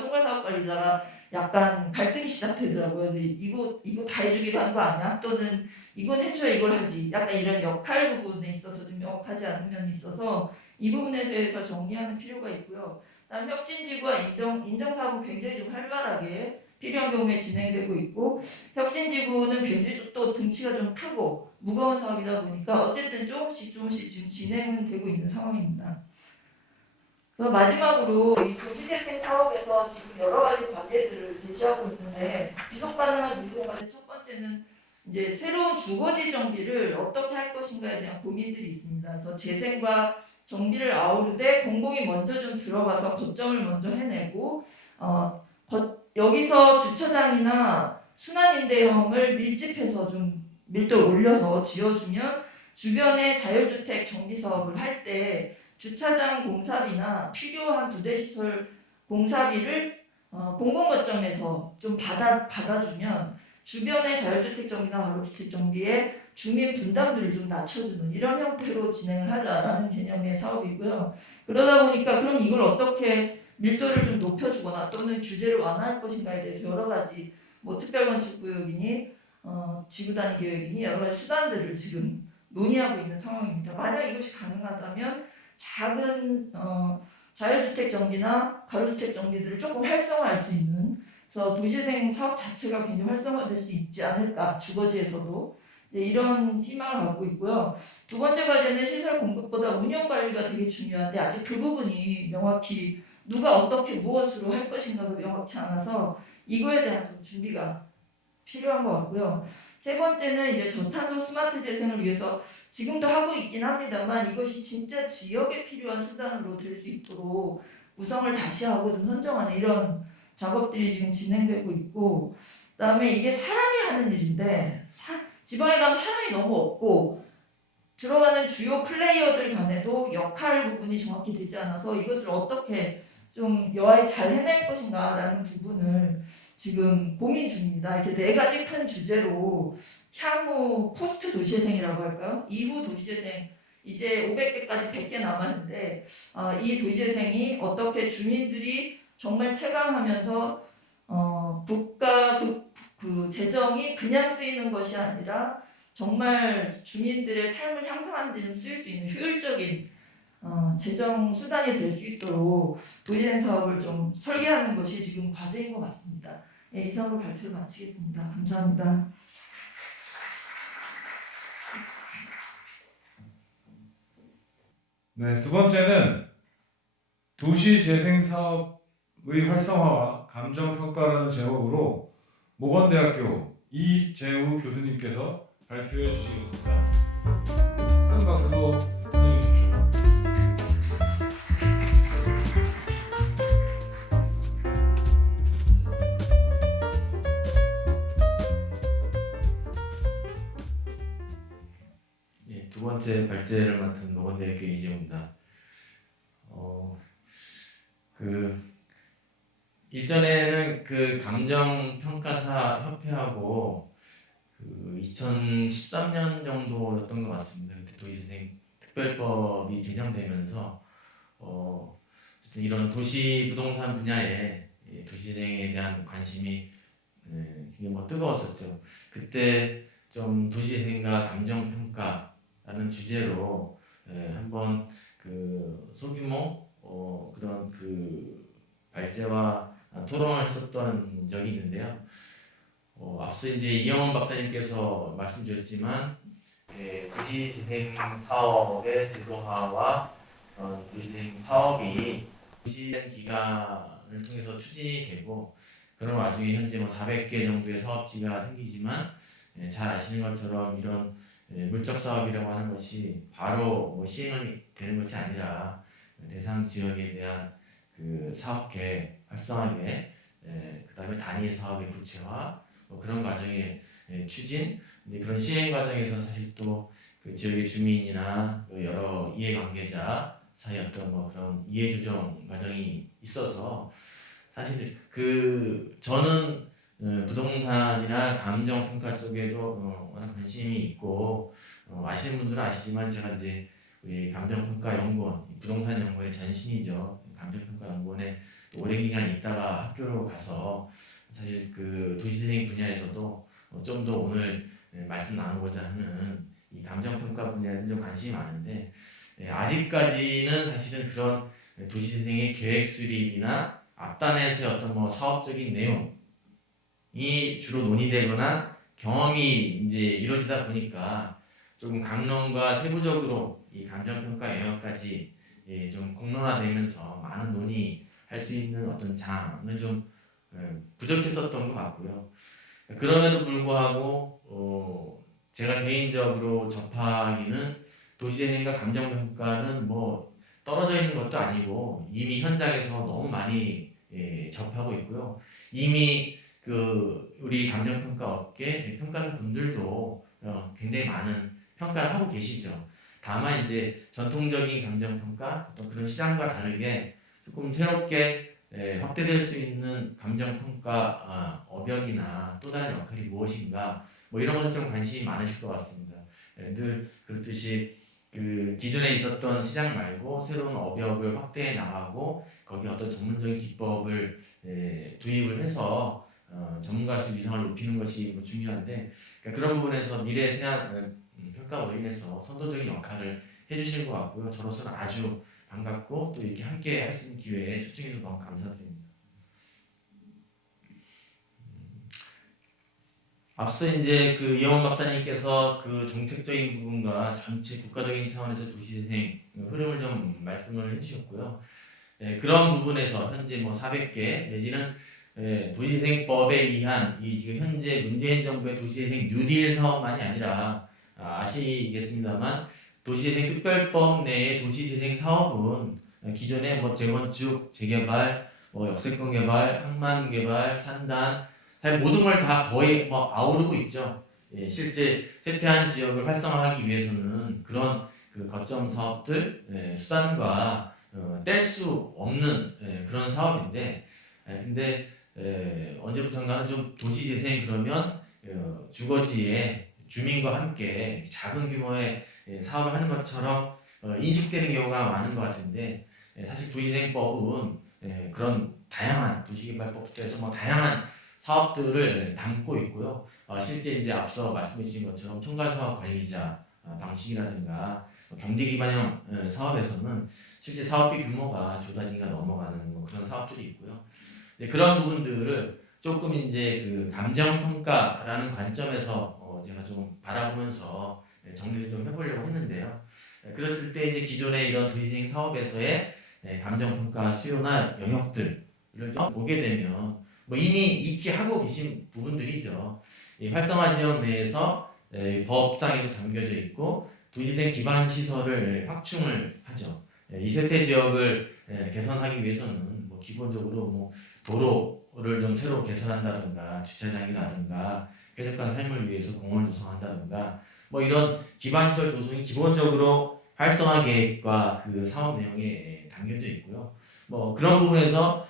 총괄사업관리자가 약간 갈등이 시작되더라고요. 이거 다 해주기로 한 거 아니야? 또는 이건 해줘야 이걸 하지. 약간 이런 역할 부분에 있어서 좀 명확하지 않은 면이 있어서 이 부분에 대해서 정리하는 필요가 있고요. 다음 혁신지구와 인정사업은 굉장히 좀 활발하게 필요한 경우에 진행되고 있고 혁신지구는 굉장히 또 등치가 좀 크고 무거운 사업이다 보니까 어쨌든 조금씩 지금 진행되고 있는 상황입니다. 마지막으로 이 도시재생 사업에서 지금 여러 가지 과제들을 제시하고 있는데 지속 가능한 유동 과제 첫 번째는 이제 새로운 주거지 정비를 어떻게 할 것인가에 대한 고민들이 있습니다. 그래서 재생과 정비를 아우르되 공공이 먼저 좀 들어가서 거점을 먼저 해내고 여기서 주차장이나 순환임대형을 밀집해서 좀 밀도를 올려서 지어주면 주변에 자율주택 정비 사업을 할 때 주차장 공사비나 필요한 부대시설 공사비를 공공거점에서 좀 받아주면 주변의 자율주택 정비나 가로주택 정비에 주민 분담비를 좀 낮춰주는 이런 형태로 진행을 하자라는 개념의 사업이고요. 그러다 보니까 그럼 이걸 어떻게 밀도를 좀 높여주거나 또는 규제를 완화할 것인가에 대해서 여러 가지 뭐 특별건축구역이니 지구단위 계획이니 여러 가지 수단들을 지금 논의하고 있는 상황입니다. 만약 이것이 가능하다면 작은 자율주택 정비나 가로주택 정비들을 조금 활성화할 수 있는 그래서 도시재생 사업 자체가 굉장히 활성화될 수 있지 않을까 주거지에서도 네, 이런 희망을 갖고 있고요. 두 번째 과제는 시설 공급보다 운영 관리가 되게 중요한데 아직 그 부분이 명확히 누가 어떻게 무엇으로 할 것인가가 명확치 않아서 이거에 대한 좀 준비가 필요한 것 같고요. 세 번째는 이제 저탄소 스마트 재생을 위해서 지금도 하고 있긴 합니다만 이것이 진짜 지역에 필요한 수단으로 될 수 있도록 구성을 다시 하고 좀 선정하는 이런 작업들이 지금 진행되고 있고 그다음에 이게 사람이 하는 일인데 지방에 가면 사람이 너무 없고 들어가는 주요 플레이어들 간에도 역할 부분이 정확히 되지 않아서 이것을 어떻게 좀 여하에 잘 해낼 것인가라는 부분을 지금 고민 중입니다. 이렇게 네 가지 큰 주제로 향후 포스트 도시재생이라고 할까요? 이후 도시재생 이제 500개까지 100개 남았는데 이 도시재생이 어떻게 주민들이 정말 체감하면서 국가 그 재정이 그냥 쓰이는 것이 아니라 정말 주민들의 삶을 향상하는 데 좀 쓰일 수 있는 효율적인 재정 수단이 될 수 있도록 도시재생 사업을 좀 설계하는 것이 지금 과제인 것 같습니다. 네, 이상으로 발표를 마치겠습니다. 감사합니다. 네, 두 번째는 도시재생사업의 활성화와 감정평가라는 제목으로 모건대학교 이재우 교수님께서 발표해 주시겠습니다. 큰 박수로 부탁해 주십시오. 예, 두 번째 발제를 맡은 모건대학교 이재우입니다. 일전에는 그 감정평가사 협회하고 2013년 정도였던 것 같습니다. 그때 도시재생 특별법이 제정되면서 어쨌든 이런 도시 부동산 분야에 도시재생에 대한 관심이 굉장히 뜨거웠었죠. 그때 좀 도시재생과 감정평가라는 주제로 한번 그 소규모 그런 그 발제와 토론을 했었던 적이 있는데요. 앞서 이제 이영원 박사님께서 말씀 주셨지만 도시재생 사업의 제도화와 도시재생 사업이 도시재생 기간을 통해서 추진이 되고 그런 와중에 현재 400개 정도의 사업지가 생기지만 잘 아시는 것처럼 이런 물적 사업이라고 하는 것이 바로 시행이 되는 것이 아니라 대상 지역에 대한 그 사업 계획, 활성화 계획, 그다음에 단위 사업의 구체화, 그런 과정의 추진, 그런 시행 과정에서 사실 또 그 지역의 주민이나 그 여러 이해관계자 사이 어떤 그런 이해 조정 과정이 있어서 사실 저는 부동산이나 감정 평가 쪽에도 워낙 관심이 있고 아시는 분들은 아시지만 제가 이제 우리 감정평가연구원, 부동산 연구원의 전신이죠. 감정평가연구원에 오랜 기간 있다가 학교로 가서 사실 그 도시재생 분야에서도 좀 더 오늘 말씀 나누고자 하는 이 감정평가 분야에 좀 관심이 많은데 아직까지는 사실은 그런 도시재생의 계획 수립이나 앞단에서의 어떤 사업적인 내용이 주로 논의되거나 경험이 이제 이루어지다 보니까 조금 강론과 세부적으로 이 감정평가 영역까지 좀 공론화되면서 많은 논의할 수 있는 어떤 장은 좀 부족했었던 것 같고요. 그럼에도 불구하고 제가 개인적으로 접하기는 도시재생과 감정평가는 떨어져 있는 것도 아니고 이미 현장에서 너무 많이 접하고 있고요. 이미 우리 감정평가 업계 평가사 분들도 굉장히 많은 평가를 하고 계시죠. 다만 이제 전통적인 감정평가 어떤 그런 시장과 다르게 조금 새롭게 확대될 수 있는 감정평가 어벽이나 또 다른 역할이 무엇인가 뭐 이런 것에 좀 관심이 많으실 것 같습니다. 늘 그렇듯이 그 기존에 있었던 시장 말고 새로운 어벽을 확대해 나가고 거기에 어떤 전문적인 기법을 도입을 해서 전문가로서 위상을 높이는 것이 뭐 중요한데 그러니까 그런 부분에서 미래 세안 평가 원인에서 선도적인 역할을 해주실 것 같고요. 저로서는 아주 반갑고 또 이렇게 함께 할 수 있는 기회에 초청해 주셔서 너무 감사드립니다. 앞서 이제 그 이영원 박사님께서 그 정책적인 부분과 전체 국가적인 차원에서 도시재생 흐름을 좀 말씀을 해주셨고요. 그런 부분에서 현재 뭐 400개 내지는 도시재생법에 의한 이 지금 현재 문재인 정부의 도시재생 뉴딜 사업만이 아니라 아시겠습니다만 도시재생 특별법 내의 도시재생 사업은 기존의 뭐 재건축, 재개발, 뭐 역세권 개발, 항만 개발, 산단 사실 모든 걸 다 거의 뭐 아우르고 있죠. 실제 쇠퇴한 지역을 활성화하기 위해서는 그런 그 거점 사업들 수단과 뗄 수 없는 그런 사업인데 근데 언제부턴가는 좀 도시재생 그러면 주거지에 주민과 함께 작은 규모의 사업을 하는 것처럼 인식되는 경우가 많은 것 같은데 사실 도시재생법은 그런 다양한 도시개발법부터 해서 뭐 다양한 사업들을 담고 있고요. 실제 이제 앞서 말씀해 주신 것처럼 총괄사업 관리자 방식이라든가 경제 기반형 사업에서는 실제 사업비 규모가 조 단위가 넘어가는 뭐 그런 사업들이 있고요. 그런 부분들을 조금 이제 그 감정 평가라는 관점에서 제가 좀 바라보면서 정리를 좀 해보려고 했는데요. 그랬을 때 이제 기존의 이런 도시재생 사업에서의 감정 평가 수요나 영역들을 좀 보게 되면 뭐 이미 익히 하고 계신 부분들이죠. 이 활성화 지역 내에서 법상에도 담겨져 있고 도시재생 기반 시설을 확충을 하죠. 이 쇠퇴 지역을 개선하기 위해서는 뭐 기본적으로 뭐 도로를 좀 새로 개선한다든가 주차장이라든가 쾌적한 삶을 위해서 공원을 조성한다든가 뭐 이런 기반 시설 조성이 기본적으로 활성화 계획과 그 사업 내용에 담겨져 있고요. 뭐 그런 부분에서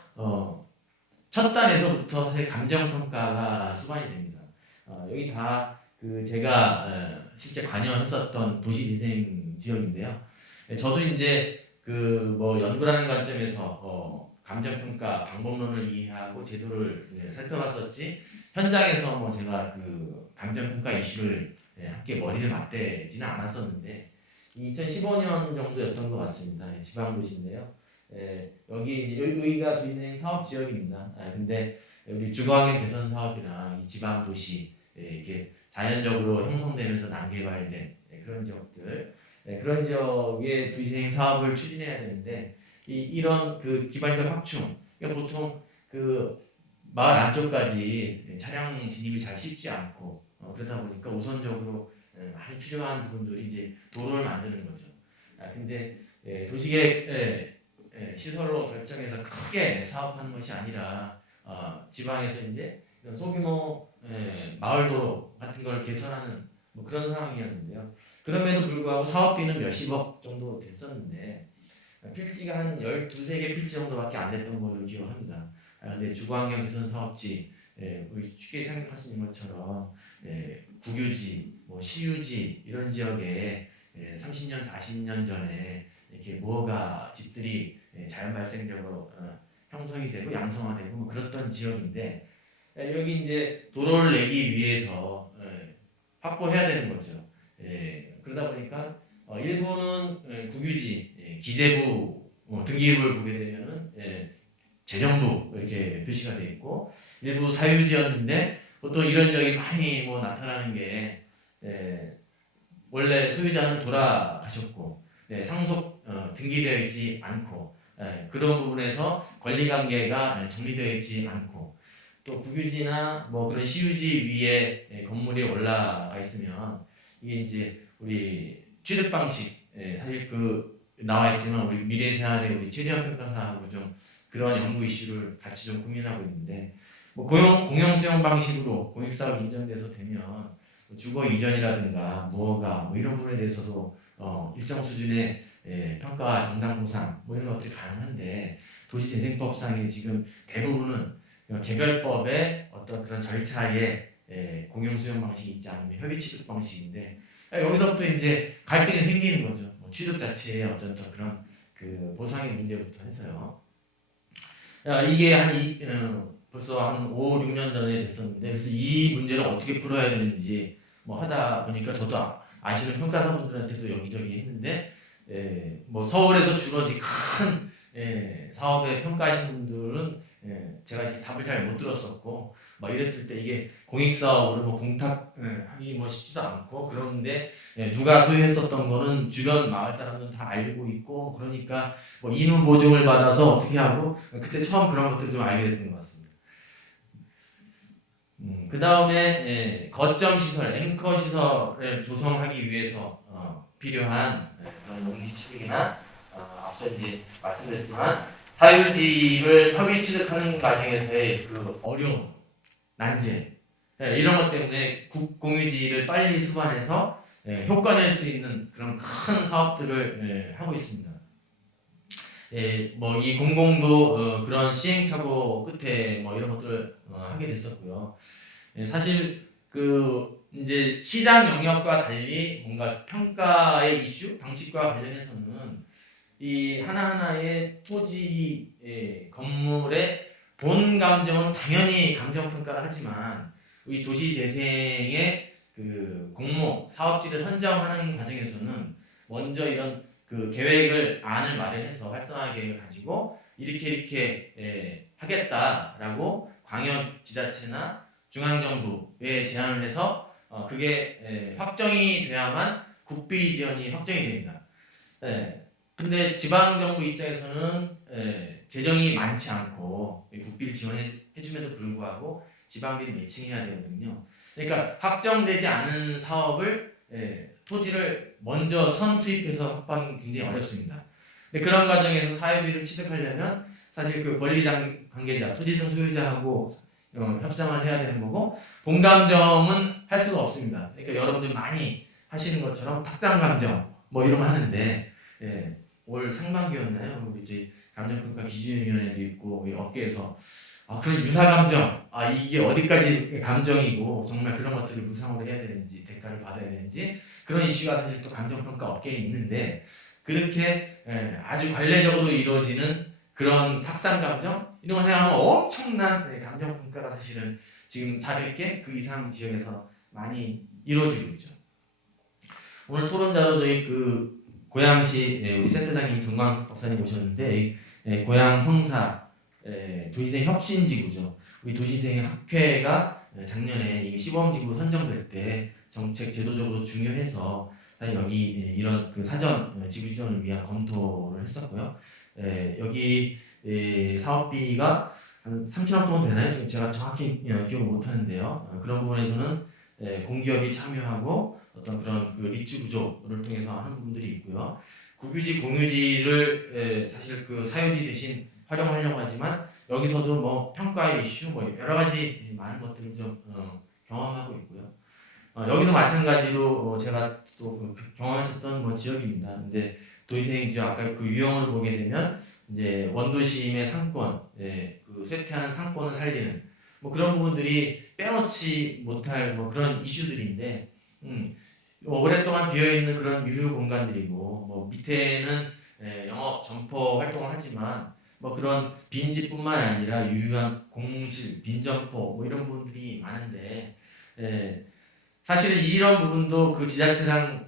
첫 단에서부터 사실 감정 평가가 수반이 됩니다. 여기 다 그 제가 실제 관여했었던 도시재생 지역인데요. 저도 이제 그 뭐 연구라는 관점에서 감정 평가 방법론을 이해하고 제도를 살펴봤었지 현장에서 뭐 제가 그 감정 평가 이슈를 함께 머리를 맞대지는 않았었는데 2015년 정도였던 것 같습니다. 지방도시인데요. 여기가 도시재생 사업 지역입니다. 근데 우리 주거환경 개선 사업이나 이 지방도시 이게 자연적으로 형성되면서 난개발된 그런 지역들, 그런 지역의 도시재생 사업을 추진해야 되는데 이런 그 기반시설 확충, 그러니까 보통 그 마을 안쪽까지 차량 진입이 잘 쉽지 않고 그러다 보니까 우선적으로 많이 필요한 부분들이 이제 도로를 만드는 거죠. 근데 도시계획 시설로 결정해서 크게 사업하는 것이 아니라 지방에서 이제 이런 소규모 마을도로 같은 걸 개선하는 뭐 그런 상황이었는데요. 그럼에도 불구하고 사업비는 몇십억 정도 됐었는데 필지가 한 12~13개 필지 정도밖에 안 됐던 걸로 기억합니다. 근데 주거환경 개선 사업지 우리 쉽게 생각할 수 있는 것처럼 국유지, 뭐 시유지 이런 지역에 30년, 40년 전에 이렇게 무허가 집들이 자연 발생적으로 형성이 되고 양성화되고 뭐 그랬던 지역인데 여기 이제 도로를 내기 위해서 확보해야 되는 거죠. 그러다 보니까 일부는 국유지, 기재부 등기부를 보게 되면은 재정부 이렇게 표시가 되어 있고 일부 사유지였는데 보통 이런 지역이 많이 뭐 나타나는 게 원래 소유자는 돌아가셨고 상속 등기되어 있지 않고 그런 부분에서 권리관계가 정리되어 있지 않고 또 국유지나 뭐 그런 시유지 위에 건물이 올라가 있으면 이게 이제 우리 취득 방식 사실 그 나와 있지만 우리 미래생활의 우리 최재형 평가사하고 좀 그런 연구 이슈를 같이 좀 고민하고 있는데 뭐 공용 수용 방식으로 공익사업 인정돼서 되면 뭐 주거 이전이라든가 무허가 뭐 이런 부분에 대해서도 일정 수준의 평가와 정당 보상 뭐 이런 것들이 가능한데 도시재생법상의 지금 대부분은 개별법의 어떤 그런 절차에 공용 수용 방식이 있지 않으면 협의 취득 방식인데 여기서부터 이제 갈등이 생기는 거죠. 뭐 취득 자체의 어떤 그런 그 보상의 문제부터 해서요. 이게 벌써 한 5, 6년 전에 됐었는데 그래서 이 문제를 어떻게 풀어야 되는지 뭐 하다 보니까 저도 아시는 평가사분들한테도 여기저기 했는데 뭐 서울에서 주로 이제 큰 사업에 평가하신 분들은 제가 이렇게 답을 잘 못 들었었고 막 이랬을 때 이게 공익사업으로 뭐 공탁하기 뭐 쉽지도 않고 그런데 누가 소유했었던 거는 주변 마을 사람들은 다 알고 있고 그러니까 뭐 인후 보증을 받아서 어떻게 하고 그때 처음 그런 것들을 좀 알게 됐던 것 같습니다. 그 다음에 거점 시설, 앵커 시설을 조성하기 위해서 필요한 그런 용지 취득이나 앞서 이제 말씀드렸지만 사유지를 협의 취득하는 과정에서의 그 어려움, 난제 이런 것 때문에 국공유지를 빨리 수반해서 효과 낼 수 있는 그런 큰 사업들을 하고 있습니다. 뭐 이 공공도 그런 시행착오 끝에 뭐 이런 것들을 하게 됐었고요. 사실 그 이제 시장 영역과 달리 뭔가 평가의 이슈, 방식과 관련해서는 이 하나하나의 토지 건물의 본 감정은 당연히 감정 평가를 하지만 이 도시 재생의 그 공모 사업지를 선정하는 과정에서는 먼저 이런 그 계획을 안을 마련해서 활성화 계획을 가지고 이렇게 하겠다라고 광역 지자체나 중앙정부에 제안을 해서 그게 확정이 돼야만 국비 지원이 확정이 됩니다. 근데 지방정부 입장에서는 재정이 많지 않고 국비를 지원해줌에도 불구하고 지방비를 매칭해야 되거든요. 그러니까 확정되지 않은 사업을 토지를 먼저 선투입해서 확보하기 굉장히 어렵습니다. 근데 그런 과정에서 사유지를 취득하려면 사실 그 권리 관계자, 토지등 소유자하고 협상을 해야 되는 거고 본감정은 할 수가 없습니다. 그러니까 여러분들 많이 하시는 것처럼 탁당감정 뭐 이런 거 하는데 올 상반기였나요? 우리 이제 감정평가 기준위원회도 있고 우리 업계에서 그런 유사감정 이게 어디까지 감정이고 정말 그런 것들을 무상으로 해야 되는지 대가를 받아야 되는지 그런 이슈가 사실 또 감정평가 업계에 있는데 그렇게 아주 관례적으로 이루어지는 그런 탁상감정 이런 거 생각하면 엄청난 감정평가가 사실은 지금 400개 그 이상 지역에서 많이 이루어지고 있죠. 오늘 토론자로 저희 그 고양시 우리 센터장님 정광 박사님 오셨는데 고양 성사 도시재생 혁신지구죠. 우리 도시재생 학회가 작년에 이게 시범지구 선정될 때 정책 제도적으로 중요해서 여기 이런 그 사전 지구 지정을 위한 검토를 했었고요. 여기 사업비가 한 3천억 정도 되나요? 지금 제가 정확히 기억을 못 하는데요. 그런 부분에서는 공기업이 참여하고 어떤 그런 그 리츠 구조를 통해서 하는 부분들이 있고요. 국유지, 공유지를 사실 그 사유지 대신 활용하려고 하지만 여기서도 뭐 평가의 이슈, 뭐 여러 가지 많은 것들을 좀 경험하고 있고요. 여기도 마찬가지로 제가 또 경험했었던 뭐 지역입니다. 근데 도시재생 지역 아까 그 유형을 보게 되면 이제 원도심의 상권, 그 쇠퇴하는 상권을 살리는 뭐 그런 부분들이 빼놓지 못할 뭐 그런 이슈들인데, 오랫동안 비어 있는 그런 유휴 공간들이고, 뭐 밑에는 영업 점포 활동을 하지만 뭐 그런 빈집뿐만 아니라 유휴한 공실, 빈점포 뭐 이런 부분들이 많은데, 사실은 이런 부분도 그 지자체랑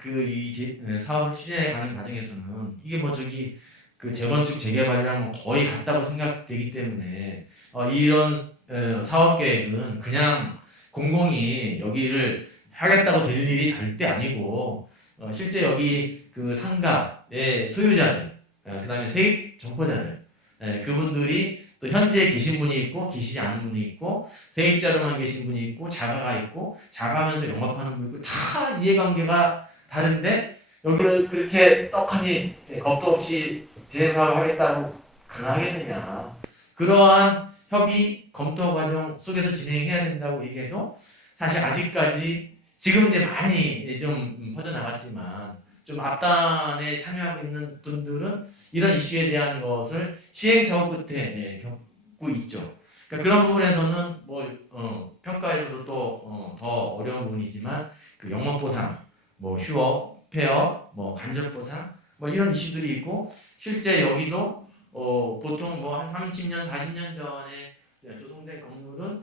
사업을 추진해 가는 과정에서는 이게 뭐 저기 그 재건축 재개발이랑 거의 같다고 생각되기 때문에 이런 사업 계획은 그냥 공공이 여기를 하겠다고 될 일이 절대 아니고 실제 여기 그 상가의 소유자들, 그다음에 세입 점포자들, 그분들이 또 현재 계신 분이 있고 계시지 않은 분이 있고 세입자로만 계신 분이 있고 자가가 있고 자가하면서 영업하는 분이 있고 다 이해관계가 다른데 여기를 그렇게 떡하니 겁도 없이 재사업을 하겠다고 가능하겠느냐. 그러한 협의 검토 과정 속에서 진행해야 된다고 얘기해도 사실 아직까지 지금 이제 많이 좀 퍼져나갔지만 좀 앞단에 참여하고 있는 분들은 이런 이슈에 대한 것을 시행착오 끝에 겪고 있죠. 그러니까 그런 부분에서는 평가에서도 또 더 어려운 부분이지만 그 영업 보상, 휴업, 폐업, 간접 보상 이런 이슈들이 있고 실제 여기도 보통 한 30년, 40년 전에 조성된 건물은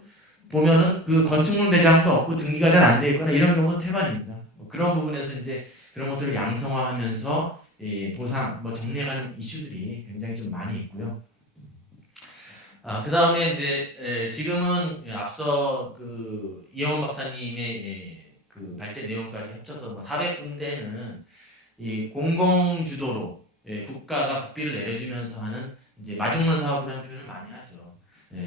보면은 그 건축물 대장도 없고 등기가 잘 안 돼 있거나 이런 경우는 태반입니다. 그런 부분에서 이제 그런 것들을 양성화하면서 보상, 정리하는 이슈들이 굉장히 좀 많이 있고요. 그 다음에 이제 지금은 앞서 그 이영훈 박사님의 그 발제 내용까지 합쳐서 400군데는 이 공공 주도로 국가가 국비를 내려주면서 하는 이제 마중물 사업이라는 표현을 많이 하죠.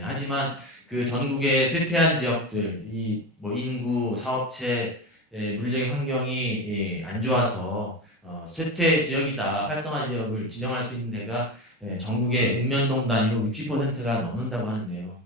하지만 그 전국의 쇠퇴한 지역들, 인구, 사업체, 물리적인 환경이 안 좋아서 쇠퇴 지역이다, 활성화 지역을 지정할 수 있는 데가 전국의 읍면동 단위로 60%가 넘는다고 하는데요.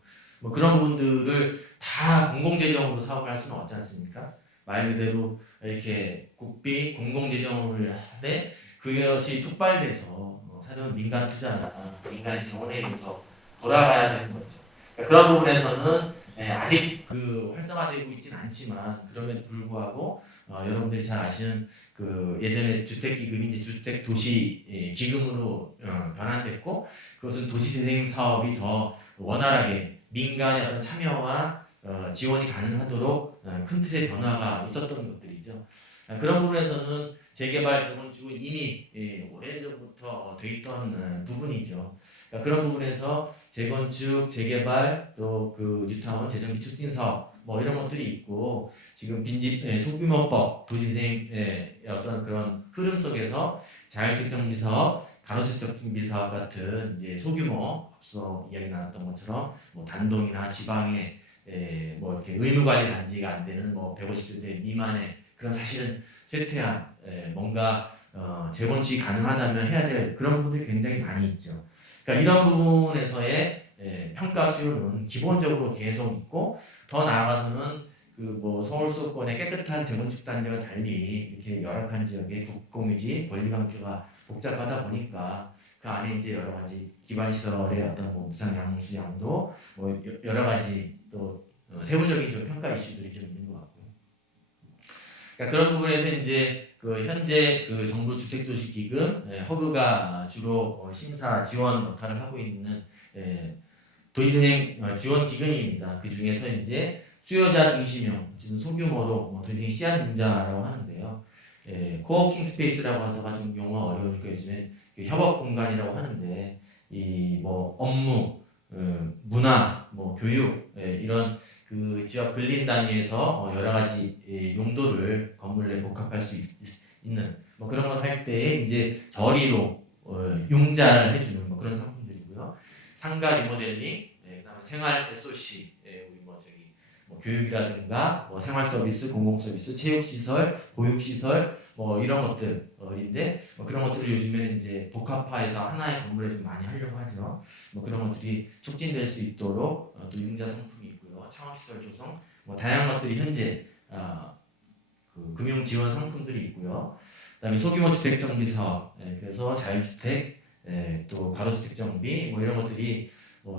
그런 부분들을 다 공공재정으로 사업을 할 수는 없지 않습니까? 말 그대로 이렇게 국비 공공재정을 하되 그것이 촉발돼서 새로운 민간 투자나 민간의 지원에 의해서 돌아가야 되는 거죠. 그러니까 그런 부분에서는 아직 그 활성화되고 있지는 않지만 그럼에도 불구하고 여러분들이 잘 아시는 그 예전에 주택기금이 이제 주택도시기금으로 변환됐고 그것은 도시재생 사업이 더 원활하게 민간의 어떤 참여와 지원이 가능하도록 큰 틀의 변화가 있었던 것들이죠. 그런 부분에서는 재개발 재건축은 이미 오래전부터 돼 있던 부분이죠. 그러니까 그런 부분에서 재건축, 재개발, 또 그 뉴타운 재정비 촉진 사업 이런 것들이 있고 지금 빈집 소규모법 도시재생의 어떤 그런 흐름 속에서 자율주택 정비 사업, 가로주택 정비 사업 같은 이제 소규모 앞서 이야기 나눴던 것처럼 단동이나 지방에 이렇게 의무관리 단지가 안 되는 150세대 미만의 그런 사실은 쇠퇴한 뭔가 재건축이 가능하다면 해야 될 그런 부분들이 굉장히 많이 있죠. 그러니까 이런 부분에서의 평가 수요는 기본적으로 계속 있고 더 나아가서는 그 서울 수도권의 깨끗한 재건축 단지와 달리 이렇게 열악한 지역의 국공유지 권리 관계가 복잡하다 보니까 그 안에 이제 여러 가지 기반 시설의 어떤 무상 양수 양도 여러 가지 또 세부적인 좀 평가 이슈들이 좀 있는 것 같고요. 그러니까 그런 부분에서 이제 그 현재 그 정부 주택도시기금 허그가 주로 심사 지원 역할을 하고 있는 도시재생 지원 기금입니다. 그 중에서 이제 수요자 중심형, 지금 소규모로 도시재생 씨앗융자라고 하는데요. 코워킹 스페이스라고 하다가 좀 용어 어려우니까 요즘에 그 협업 공간이라고 하는데 업무, 문화, 교육 이런 그 지역 근린 단위에서 여러 가지 용도를 건물에 복합할 수 있는 그런 걸 할 때 이제 저리로 융자를 해주는 그런 상품들이고요. 상가 리모델링, 그다음에 생활 SOC, 교육이라든가 생활 서비스, 공공 서비스, 체육 시설, 보육 시설 이런 것들인데 그런 것들을 요즘에는 이제 복합화해서 하나의 건물에 좀 많이 하려고 하죠. 그런 것들이 촉진될 수 있도록 또 융자 상품이 있고요. 창업시설 조성, 다양한 것들이 현재 그 금융 지원 상품들이 있고요. 그다음에 소규모 주택 정비 사업, 그래서 자율주택, 또 가로주택 정비 이런 것들이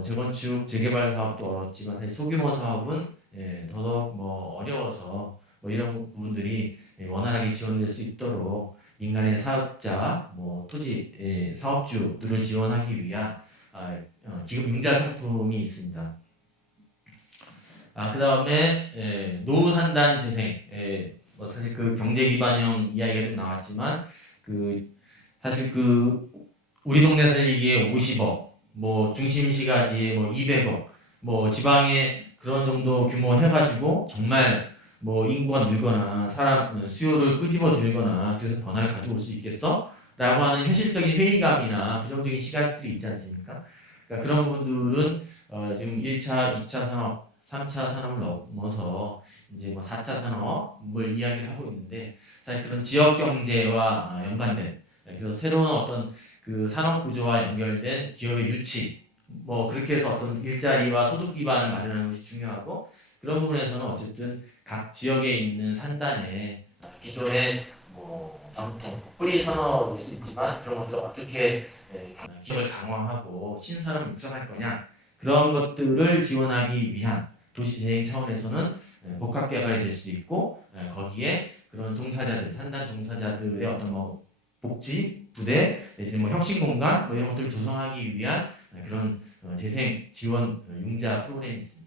재건축, 재개발 사업도 어렵지만 사실 소규모 사업은 더더욱 어려워서 이런 부분들이 원활하게 지원될 수 있도록 민간의 사업자, 토지 사업주들을 지원하기 위한 기금 융자 상품이 있습니다. 그 다음에 노후 산단 재생, 사실 그 경제 기반형 이야기가 좀 나왔지만 사실 우리 동네 살리기에 50억, 중심시가지에 200억, 지방에 그런 정도 규모 해가지고 정말 인구가 늘거나 사람 수요를 끄집어 들거나 그래서 변화를 가져올 수 있겠어? 라고 하는 현실적인 회의감이나 부정적인 시각들이 있지 않습니까? 그러니까 그런 부분들은 지금 1차, 2차 산업, 3차 산업을 넘어서 이제 4차 산업을 이야기를 하고 있는데 사실 그런 지역 경제와 연관된 그래서 새로운 어떤 그 산업 구조와 연결된 기업의 유치 그렇게 해서 어떤 일자리와 소득 기반을 마련하는 것이 중요하고 그런 부분에서는 어쨌든 각 지역에 있는 산단에 기존의 전통 뿌리 산업일 수 있지만 그런 것들 어떻게 기업을 강화하고 신사를 육성할 거냐 그런 것들을 지원하기 위한 도시재생 차원에서는 복합 개발이 될 수도 있고 거기에 그런 종사자들 산단 종사자들의 어떤 뭐 복지 부대 내지는 뭐 혁신 공간 뭐 이런 것들을 조성하기 위한 그런 재생 지원 융자 프로그램이 있습니다.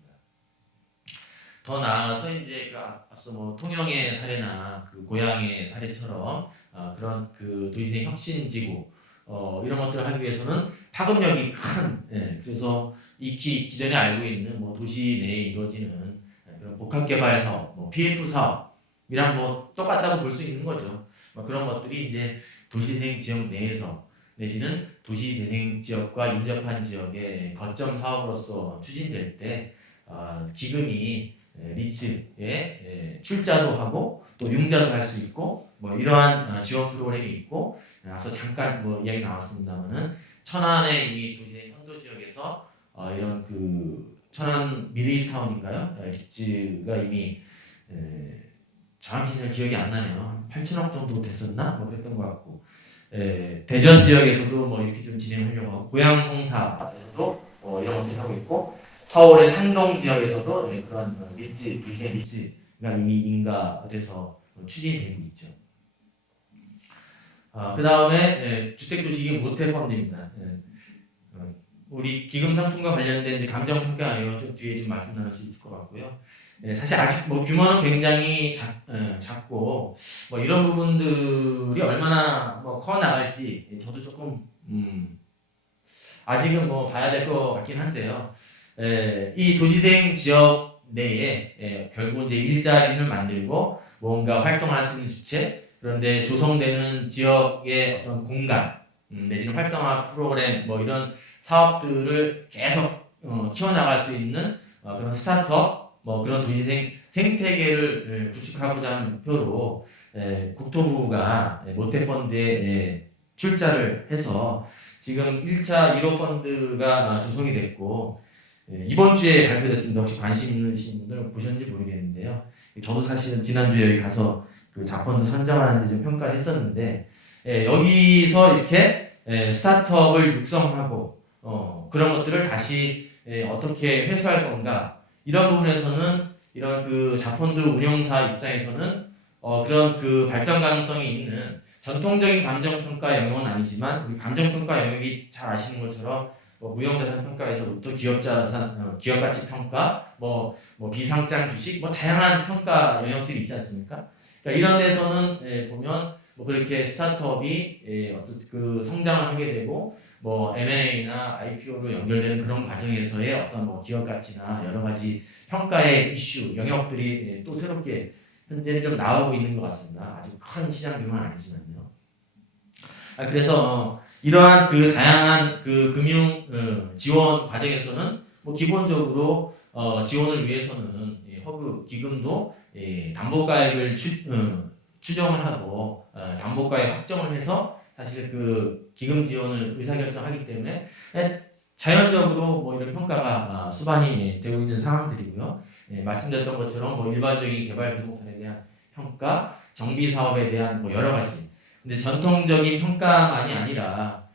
더 나아가서 이제 그 앞서 뭐 통영의 사례나 그 고향의 사례처럼 그런 그 도시재생 혁신 지구 이런 것들을 하기 위해서는 파급력이 큰 그래서 익히 기존에 알고 있는 뭐 도시 내에 이루어지는 그런 복합 개발 사업, 뭐 PF 사업이랑 뭐 똑같다고 볼 수 있는 거죠. 그런 것들이 이제 도시재생 지역 내에서 내지는 도시재생 지역과 인접한 지역의 거점 사업으로서 추진될 때 기금이 리츠에 출자도 하고 또 융자도 할 수 있고 뭐 이러한 지원 프로그램이 있고 앞서 잠깐 뭐 이야기 나왔습니다만은 천안의 이미 도시재생 선도 지역에서 이런 그 천안 미드타운인가요? 리츠가 이미 정확히 잘 기억이 안 나네요. 8천억 정도 됐었나? 뭐 그랬던 것 같고 대전 지역에서도 뭐 이렇게 좀 진행하려고 하고 고양 성사에서도 이런 것들 하고 있고 서울의 상동 지역에서도 그런 리츠 도시의 리츠가 이미 인가돼서 추진이 되고 있죠. 그 다음에 주택도시기금 모태펀드입니다. 우리 기금 상품과 관련된 이제 감정평가 내용 좀 뒤에 좀 말씀 나눌 수 있을 것 같고요. 사실 아직 뭐 규모는 굉장히 작고 뭐 이런 부분들이 얼마나 뭐 커 나갈지 저도 조금 아직은 뭐 봐야 될 것 같긴 한데요. 이 도시재생 지역 내에 결국 이제 일자리를 만들고 뭔가 활동할 수 있는 주체 그런데 조성되는 지역의 어떤 공간 내지는 활성화 프로그램 뭐 이런 사업들을 계속 키워나갈 수 있는 그런 스타트업 뭐 그런 도시재생 생태계를 구축하고자 하는 목표로 국토부가 모태펀드에 출자를 해서 지금 1차 1호 펀드가 조성이 됐고 이번 주에 발표됐습니다. 혹시 관심 있으신 분들 보셨는지 모르겠는데요. 저도 사실은 지난주에 여기 가서 그 자펀드 선정하는데 좀 평가를 했었는데 여기서 이렇게 스타트업을 육성하고 그런 것들을 다시 어떻게 회수할 건가 이런 부분에서는 이런 그 자펀드 운영사 입장에서는 그런 그 발전 가능성이 있는 전통적인 감정평가 영역은 아니지만 우리 감정평가 영역이 잘 아시는 것처럼 무형자산 평가에서부터 기업자산, 기업가치 평가, 비상장 주식, 다양한 평가 영역들이 있지 않습니까? 그러니까 이런 데서는 보면 그렇게 스타트업이 어떤 그 성장을 하게 되고 M&A나 IPO로 연결되는 그런 과정에서의 어떤 기업 가치나 여러 가지 평가의 이슈 영역들이 또 새롭게 현재는 좀 나오고 있는 것 같습니다. 아주 큰 시장 규모는 아니지만요. 그래서 이러한 그 다양한 그 금융 지원 과정에서는 기본적으로 지원을 위해서는 허브 기금도 담보가액을 추정을 하고 담보가액 확정을 해서 사실 그 기금 지원을 의사결정하기 때문에 자연적으로 이런 평가가 수반이 되고 있는 상황들이고요. 말씀드렸던 것처럼 일반적인 개발 부동산에 대한 평가, 정비 사업에 대한 여러 가지. 근데 전통적인 평가만이 아니라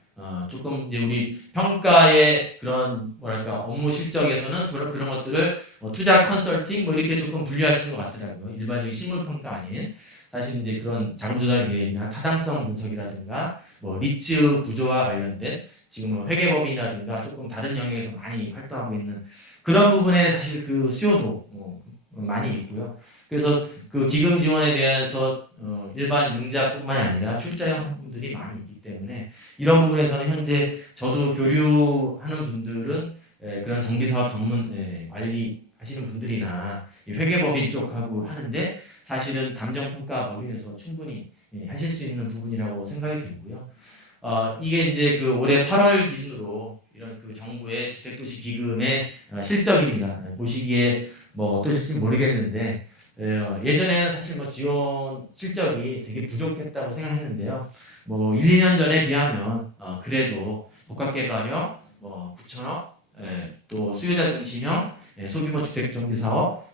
조금 이제 우리 평가의 그런 업무 실적에서는 그런 것들을 투자 컨설팅 이렇게 조금 분류하시는 것 같더라고요. 일반적인 실물 평가 아닌 사실 이제 그런 자금 조달 계획이나 타당성 분석이라든가 리츠 구조와 관련된 지금 회계법이라든가 조금 다른 영역에서 많이 활동하고 있는 그런 부분에 사실 그 수요도 많이 있고요. 그래서 그 기금 지원에 대해서 일반 융자뿐만 아니라 출자형 상품들이 많이 있기 때문에 이런 부분에서는 현재 저도 교류하는 분들은 그런 정비사업 전문 관리하시는 분들이나 회계법인 쪽하고 하는데 사실은 감정평가 법인에서 충분히 하실 수 있는 부분이라고 생각이 들고요. 이게 이제 그 올해 8월 기준으로 이런 그 정부의 주택도시 기금의 실적입니다. 보시기에 어떠실지 모르겠는데 예전에는 사실 지원 실적이 되게 부족했다고 생각했는데요. 1, 2년 전에 비하면 그래도 복합개발형 9천억 또 수요자 중심형 소규모 주택정비사업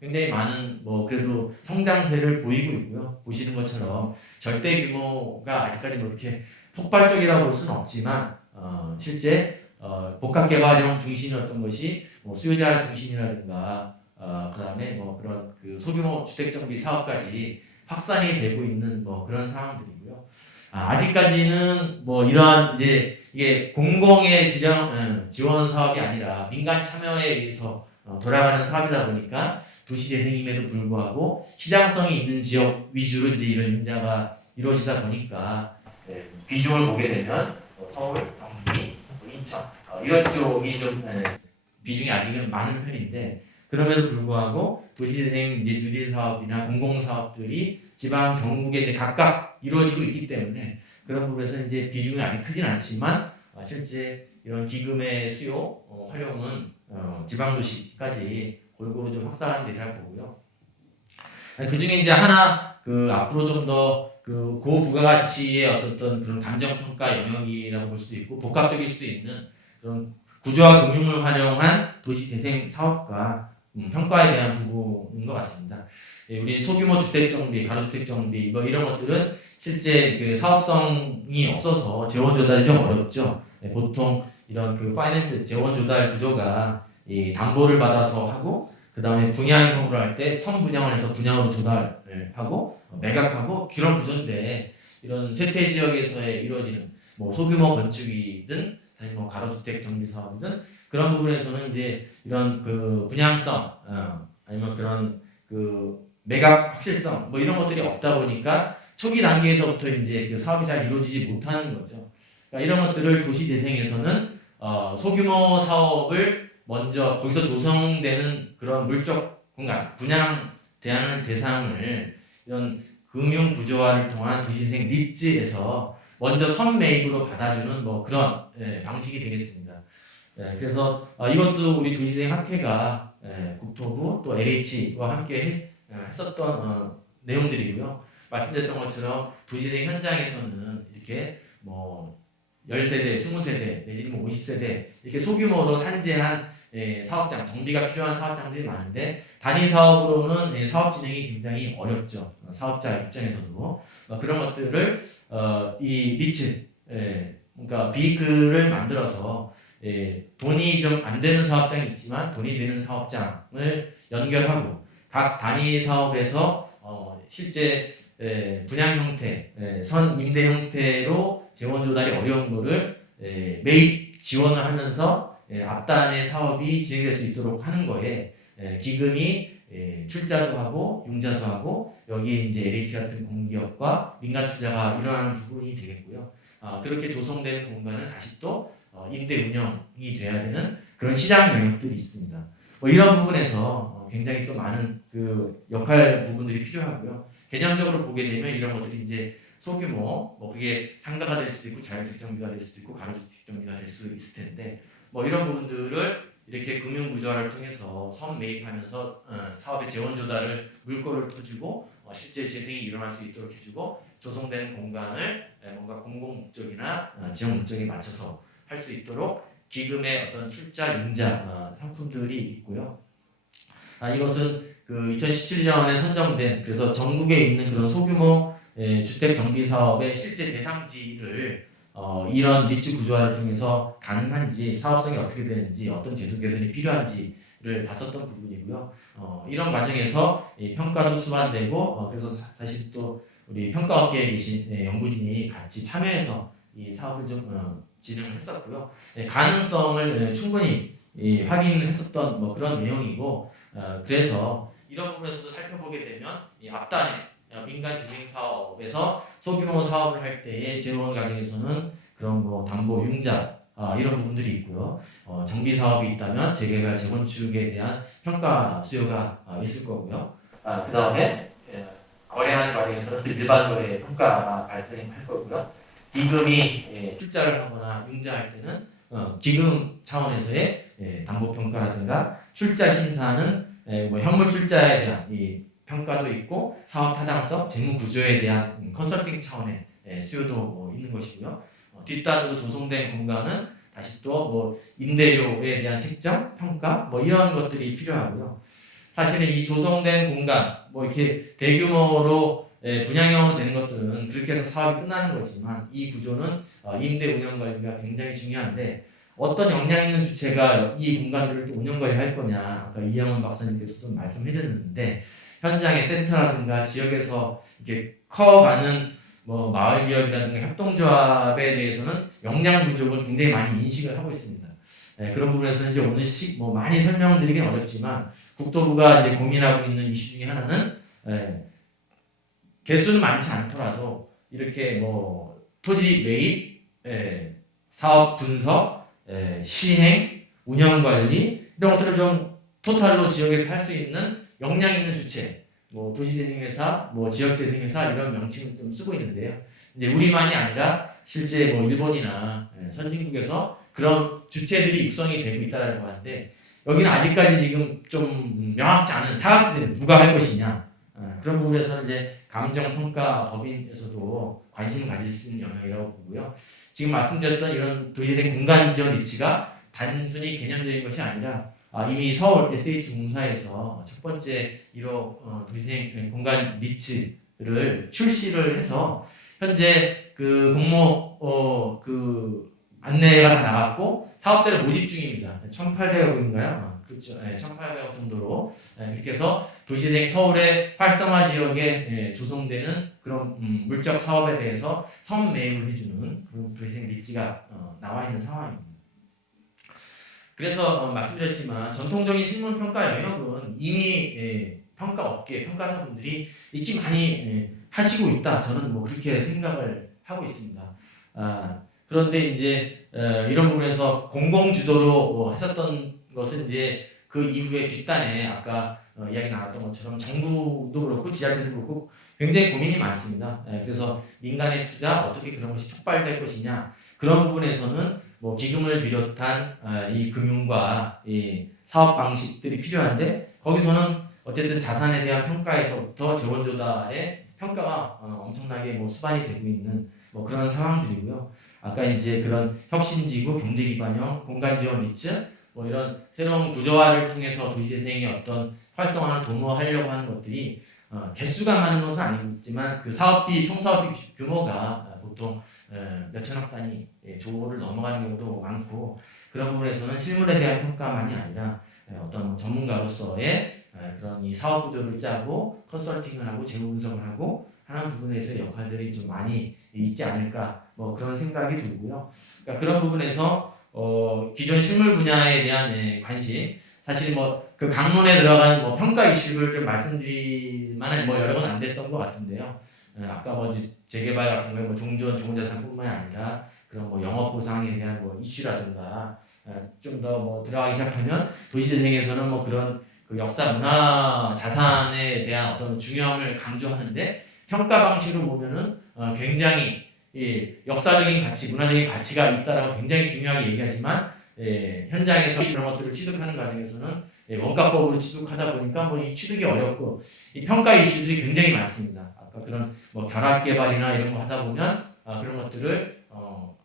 굉장히 많은 그래도 성장세를 보이고 있고요. 보시는 것처럼 절대 규모가 아직까지 이렇게 폭발적이라고 볼 수는 없지만 실제 복합개발형 중심이었던 것이 뭐 수요자 중심이라든가 그다음에 뭐 그런 그 소규모 주택 정비 사업까지 확산이 되고 있는 뭐 그런 상황들이고요. 아직까지는 뭐 이러한 이제 이게 공공의 지원 사업이 아니라 민간 참여에 의해서 돌아가는 사업이다 보니까 도시 재생임에도 불구하고 시장성이 있는 지역 위주로 이제 이런 인자가 이루어지다 보니까 비중을 보게 되면 서울, 경기, 인천 이런 쪽이 좀 비중이 아직은 많은 편인데 그럼에도 불구하고 도시재생 이제 누진 사업이나 공공 사업들이 지방 전국에 이제 각각 이루어지고 있기 때문에 그런 부분에서 이제 비중이 아직 크진 않지만 실제 이런 기금의 수요 활용은 지방 도시까지 골고루 좀 확산이 되리라 보고요. 그 중에 이제 하나 그 앞으로 좀 더 그 고부가가치의 어떤 그런 감정평가 영역이라고 볼 수도 있고 복합적일 수도 있는 그런 구조화 금융을 활용한 도시재생 사업과 평가에 대한 부분인 것 같습니다. 우리 소규모 주택 정비, 가로주택 정비 뭐 이런 것들은 실제 그 사업성이 없어서 재원 조달이 좀 어렵죠. 보통 이런 그 파이낸스 재원 조달 구조가 이 담보를 받아서 하고 그 다음에 분양형으로 할 때 선분양을 해서 분양으로 조달을 하고 매각하고 그런 구조인데 이런 쇠퇴 지역에서의 이루어지는 뭐 소규모 건축이든 아니면 뭐 가로주택 정비 사업이든 그런 부분에서는 이제 이런 그 분양성 아니면 그런 그 매각 확실성 뭐 이런 것들이 없다 보니까 초기 단계에서부터 이제 그 사업이 잘 이루어지지 못하는 거죠. 그러니까 이런 것들을 도시 재생에서는 소규모 사업을 먼저 거기서 조성되는 그런 물적 공간, 분양되는 대상을 이런 금융 구조화를 통한 도시재생 리츠에서 먼저 선매입으로 받아주는 뭐 그런 방식이 되겠습니다. 그래서 이것도 우리 도시재생 학회가 국토부 또 LH와 함께 했었던 내용들이고요. 말씀드렸던 것처럼 도시재생 현장에서는 이렇게 뭐 10세대, 20세대 내지는 뭐 50세대 이렇게 소규모로 산재한 사업장, 정비가 필요한 사업장들이 많은데 단위 사업으로는 사업 진행이 굉장히 어렵죠. 사업자 입장에서도 그런 것들을 이 리츠, 그러니까 비익을 만들어서 돈이 좀 안 되는 사업장이 있지만 돈이 되는 사업장을 연결하고 각 단위 사업에서 실제 분양 형태, 선 임대 형태로 재원 조달이 어려운 거를 매입 지원을 하면서 앞단의 사업이 진행될 수 있도록 하는 거에 기금이 출자도 하고 융자도 하고 여기에 이제 LH 같은 공기업과 민간 투자가 일어나는 부분이 되겠고요. 그렇게 조성되는 공간은 다시 또 임대 운영이 돼야 되는 그런 시장 영역들이 있습니다. 뭐 이런 부분에서 굉장히 또 많은 그 역할 부분들이 필요하고요. 개념적으로 보게 되면 이런 것들이 이제 소규모, 뭐 그게 상가가 될 수도 있고 자율주택 정비가 될 수도 있고 가로주택 정비가 될 수 있을 텐데 뭐 이런 부분들을 이렇게 금융 구조화를 통해서 선 매입하면서 사업의 재원 조달을 물꼬를 터주고 실제 재생이 일어날 수 있도록 해주고 조성되는 공간을 뭔가 공공 목적이나 지역 목적에 맞춰서 할 수 있도록 기금의 어떤 출자 융자 상품들이 있고요. 이것은 그 2017년에 선정된 그래서 전국에 있는 그런 소규모 주택 정비 사업의 실제 대상지를 이런 리츠 구조화를 통해서 가능한지 사업성이 어떻게 되는지 어떤 제도 개선이 필요한지를 봤었던 부분이고요. 이런 과정에서 평가도 수반되고 그래서 사실 또 우리 평가업계에 계신 연구진이 같이 참여해서 이 사업을 좀 진행을 했었고요. 가능성을 충분히 확인했었던 뭐 그런 내용이고 그래서 이런 부분에서도 살펴보게 되면 이 앞단에 민간 주행 사업에서 소규모 사업을 할 때의 재원 과정에서는 그런 거 담보 융자 이런 부분들이 있고요. 정비 사업이 있다면 재개발 재건축에 대한 평가 수요가 있을 거고요. 그 다음에 거래하는 과정에서는 또 일반 거래 평가가 발생할 거고요. 기금이 출자를 하거나 융자할 때는 기금 차원에서의 담보 평가라든가 출자 심사는 뭐 현물 출자에 대한 이 평가도 있고 사업 타당성, 재무 구조에 대한 컨설팅 차원의 수요도 있는 것이고요. 뒷단으로 조성된 공간은 다시 또 뭐 임대료에 대한 책정, 평가 뭐 이런 것들이 필요하고요. 사실은 이 조성된 공간 뭐 이렇게 대규모로 분양형으로 되는 것들은 그렇게 해서 사업이 끝나는 거지만 이 구조는 임대 운영 관리가 굉장히 중요한데 어떤 역량 있는 주체가 이 공간들을 또 운영 관리할 거냐 아까 이영원 박사님께서도 말씀해 주셨는데 현장의 센터라든가 지역에서 이렇게 커가는 뭐 마을 기업이라든가 협동조합에 대해서는 역량 부족을 굉장히 많이 인식을 하고 있습니다. 그런 부분에서 이제 오늘 뭐 많이 설명드리긴 어렵지만 국토부가 이제 고민하고 있는 이슈 중에 하나는 개수는 많지 않더라도 이렇게 뭐 토지 매입, 사업 분석, 시행, 운영 관리 이런 것들을 좀 토탈로 지역에서 할 수 있는 역량 있는 주체, 뭐 도시재생회사, 뭐 지역재생회사 이런 명칭을 좀 쓰고 있는데요. 이제 우리만이 아니라 실제 뭐 일본이나 선진국에서 그런 주체들이 육성이 되고 있다라고 하는데 여기는 아직까지 지금 좀 명확지 않은 사각지대는 누가 할 것이냐 그런 부분에서는 이제 감정평가법인에서도 관심을 가질 수 있는 영역이라고 보고요. 지금 말씀드렸던 이런 도시재생 공간 지원 리츠가 단순히 개념적인 것이 아니라 이미 서울 SH공사에서 첫 번째 1호 도시재생 공간 리츠를 출시를 해서 현재 그 공모 그 안내가 다 나갔고 사업자를 모집 중입니다. 1,800억인가요? 그렇죠. 1,800억 정도로 이렇게 해서 도시재생 서울의 활성화 지역에 조성되는 그런 물적 사업에 대해서 선매입을 해주는 그런 도시재생 리츠가 나와 있는 상황입니다. 그래서 말씀드렸지만 전통적인 실물 평가 영역은 이미 평가업계 평가사분들이 익히 많이 하시고 있다. 저는 뭐 그렇게 생각을 하고 있습니다. 그런데 이제 이런 부분에서 공공 주도로 했었던 것은 이제 그 이후에 뒷단에 아까 이야기 나왔던 것처럼 정부도 그렇고 지자체도 그렇고 굉장히 고민이 많습니다. 그래서 민간의 투자 어떻게 그런 것이 촉발될 것이냐 그런 부분에서는 뭐 기금을 비롯한 이 금융과 이 사업 방식들이 필요한데 거기서는 어쨌든 자산에 대한 평가에서부터 재원 조달의 평가가 엄청나게 뭐 수반이 되고 있는 뭐 그런 상황들이고요. 아까 이제 그런 혁신지구, 경제기반형, 공간지원 리츠 뭐 이런 새로운 구조화를 통해서 도시재생의 어떤 활성화를 도모하려고 하는 것들이 개수가 많은 것은 아니지만 그 사업비 총사업비 규모가 보통 몇천억 단위 조를 넘어가는 경우도 많고 그런 부분에서는 실물에 대한 평가만이 아니라 어떤 전문가로서의 그런 이 사업 구조를 짜고 컨설팅을 하고 재무 분석을 하고 하는 부분에서의 역할들이 좀 많이 있지 않을까 뭐 그런 생각이 들고요. 그러니까 그런 부분에서 기존 실물 분야에 대한 관심 사실 뭐 그 강론에 들어간 뭐 평가 이슈를 좀 말씀드릴 만한 뭐 여러 번 안 됐던 것 같은데요. 아까 뭐 재개발 같은 경우 뭐 종전 종자산뿐만 아니라 그런 뭐 영업 보상에 대한 뭐 이슈라든가 좀 더 뭐 들어가기 시작하면 도시재생에서는 뭐 그런 그 역사 문화 자산에 대한 어떤 중요함을 강조하는데 평가 방식으로 보면은 굉장히 역사적인 가치, 문화적인 가치가 있다라고 굉장히 중요하게 얘기하지만 현장에서 이런 것들을 취득하는 과정에서는 원가법으로 취득하다 보니까 뭐 이 취득이 어렵고 이 평가 이슈들이 굉장히 많습니다. 아까 그런 뭐 결합 개발이나 이런 거 하다 보면 그런 것들을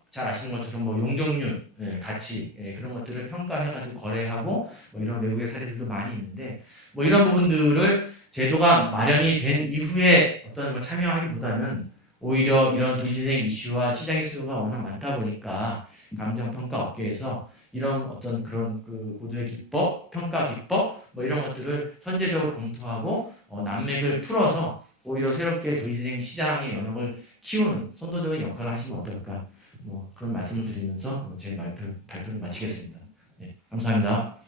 잘 아시는 것처럼 뭐 용적률 가치 그런 것들을 평가해가지고 거래하고 뭐 이런 외국의 사례들도 많이 있는데 뭐 이런 부분들을 제도가 마련이 된 이후에 어떤 뭐 참여하기보다는 오히려 이런 도시재생 이슈와 시장의 수요가 워낙 많다 보니까 감정평가 업계에서 이런 어떤 그런 그 고도의 기법, 평가 기법 뭐 이런 것들을 선제적으로 검토하고 난맥을 풀어서 오히려 새롭게 도시재생 시장의 영역을 키우는 선도적인 역할을 하시면 어떨까 뭐 그런 말씀을 드리면서 제 발표를 마치겠습니다. 네, 감사합니다.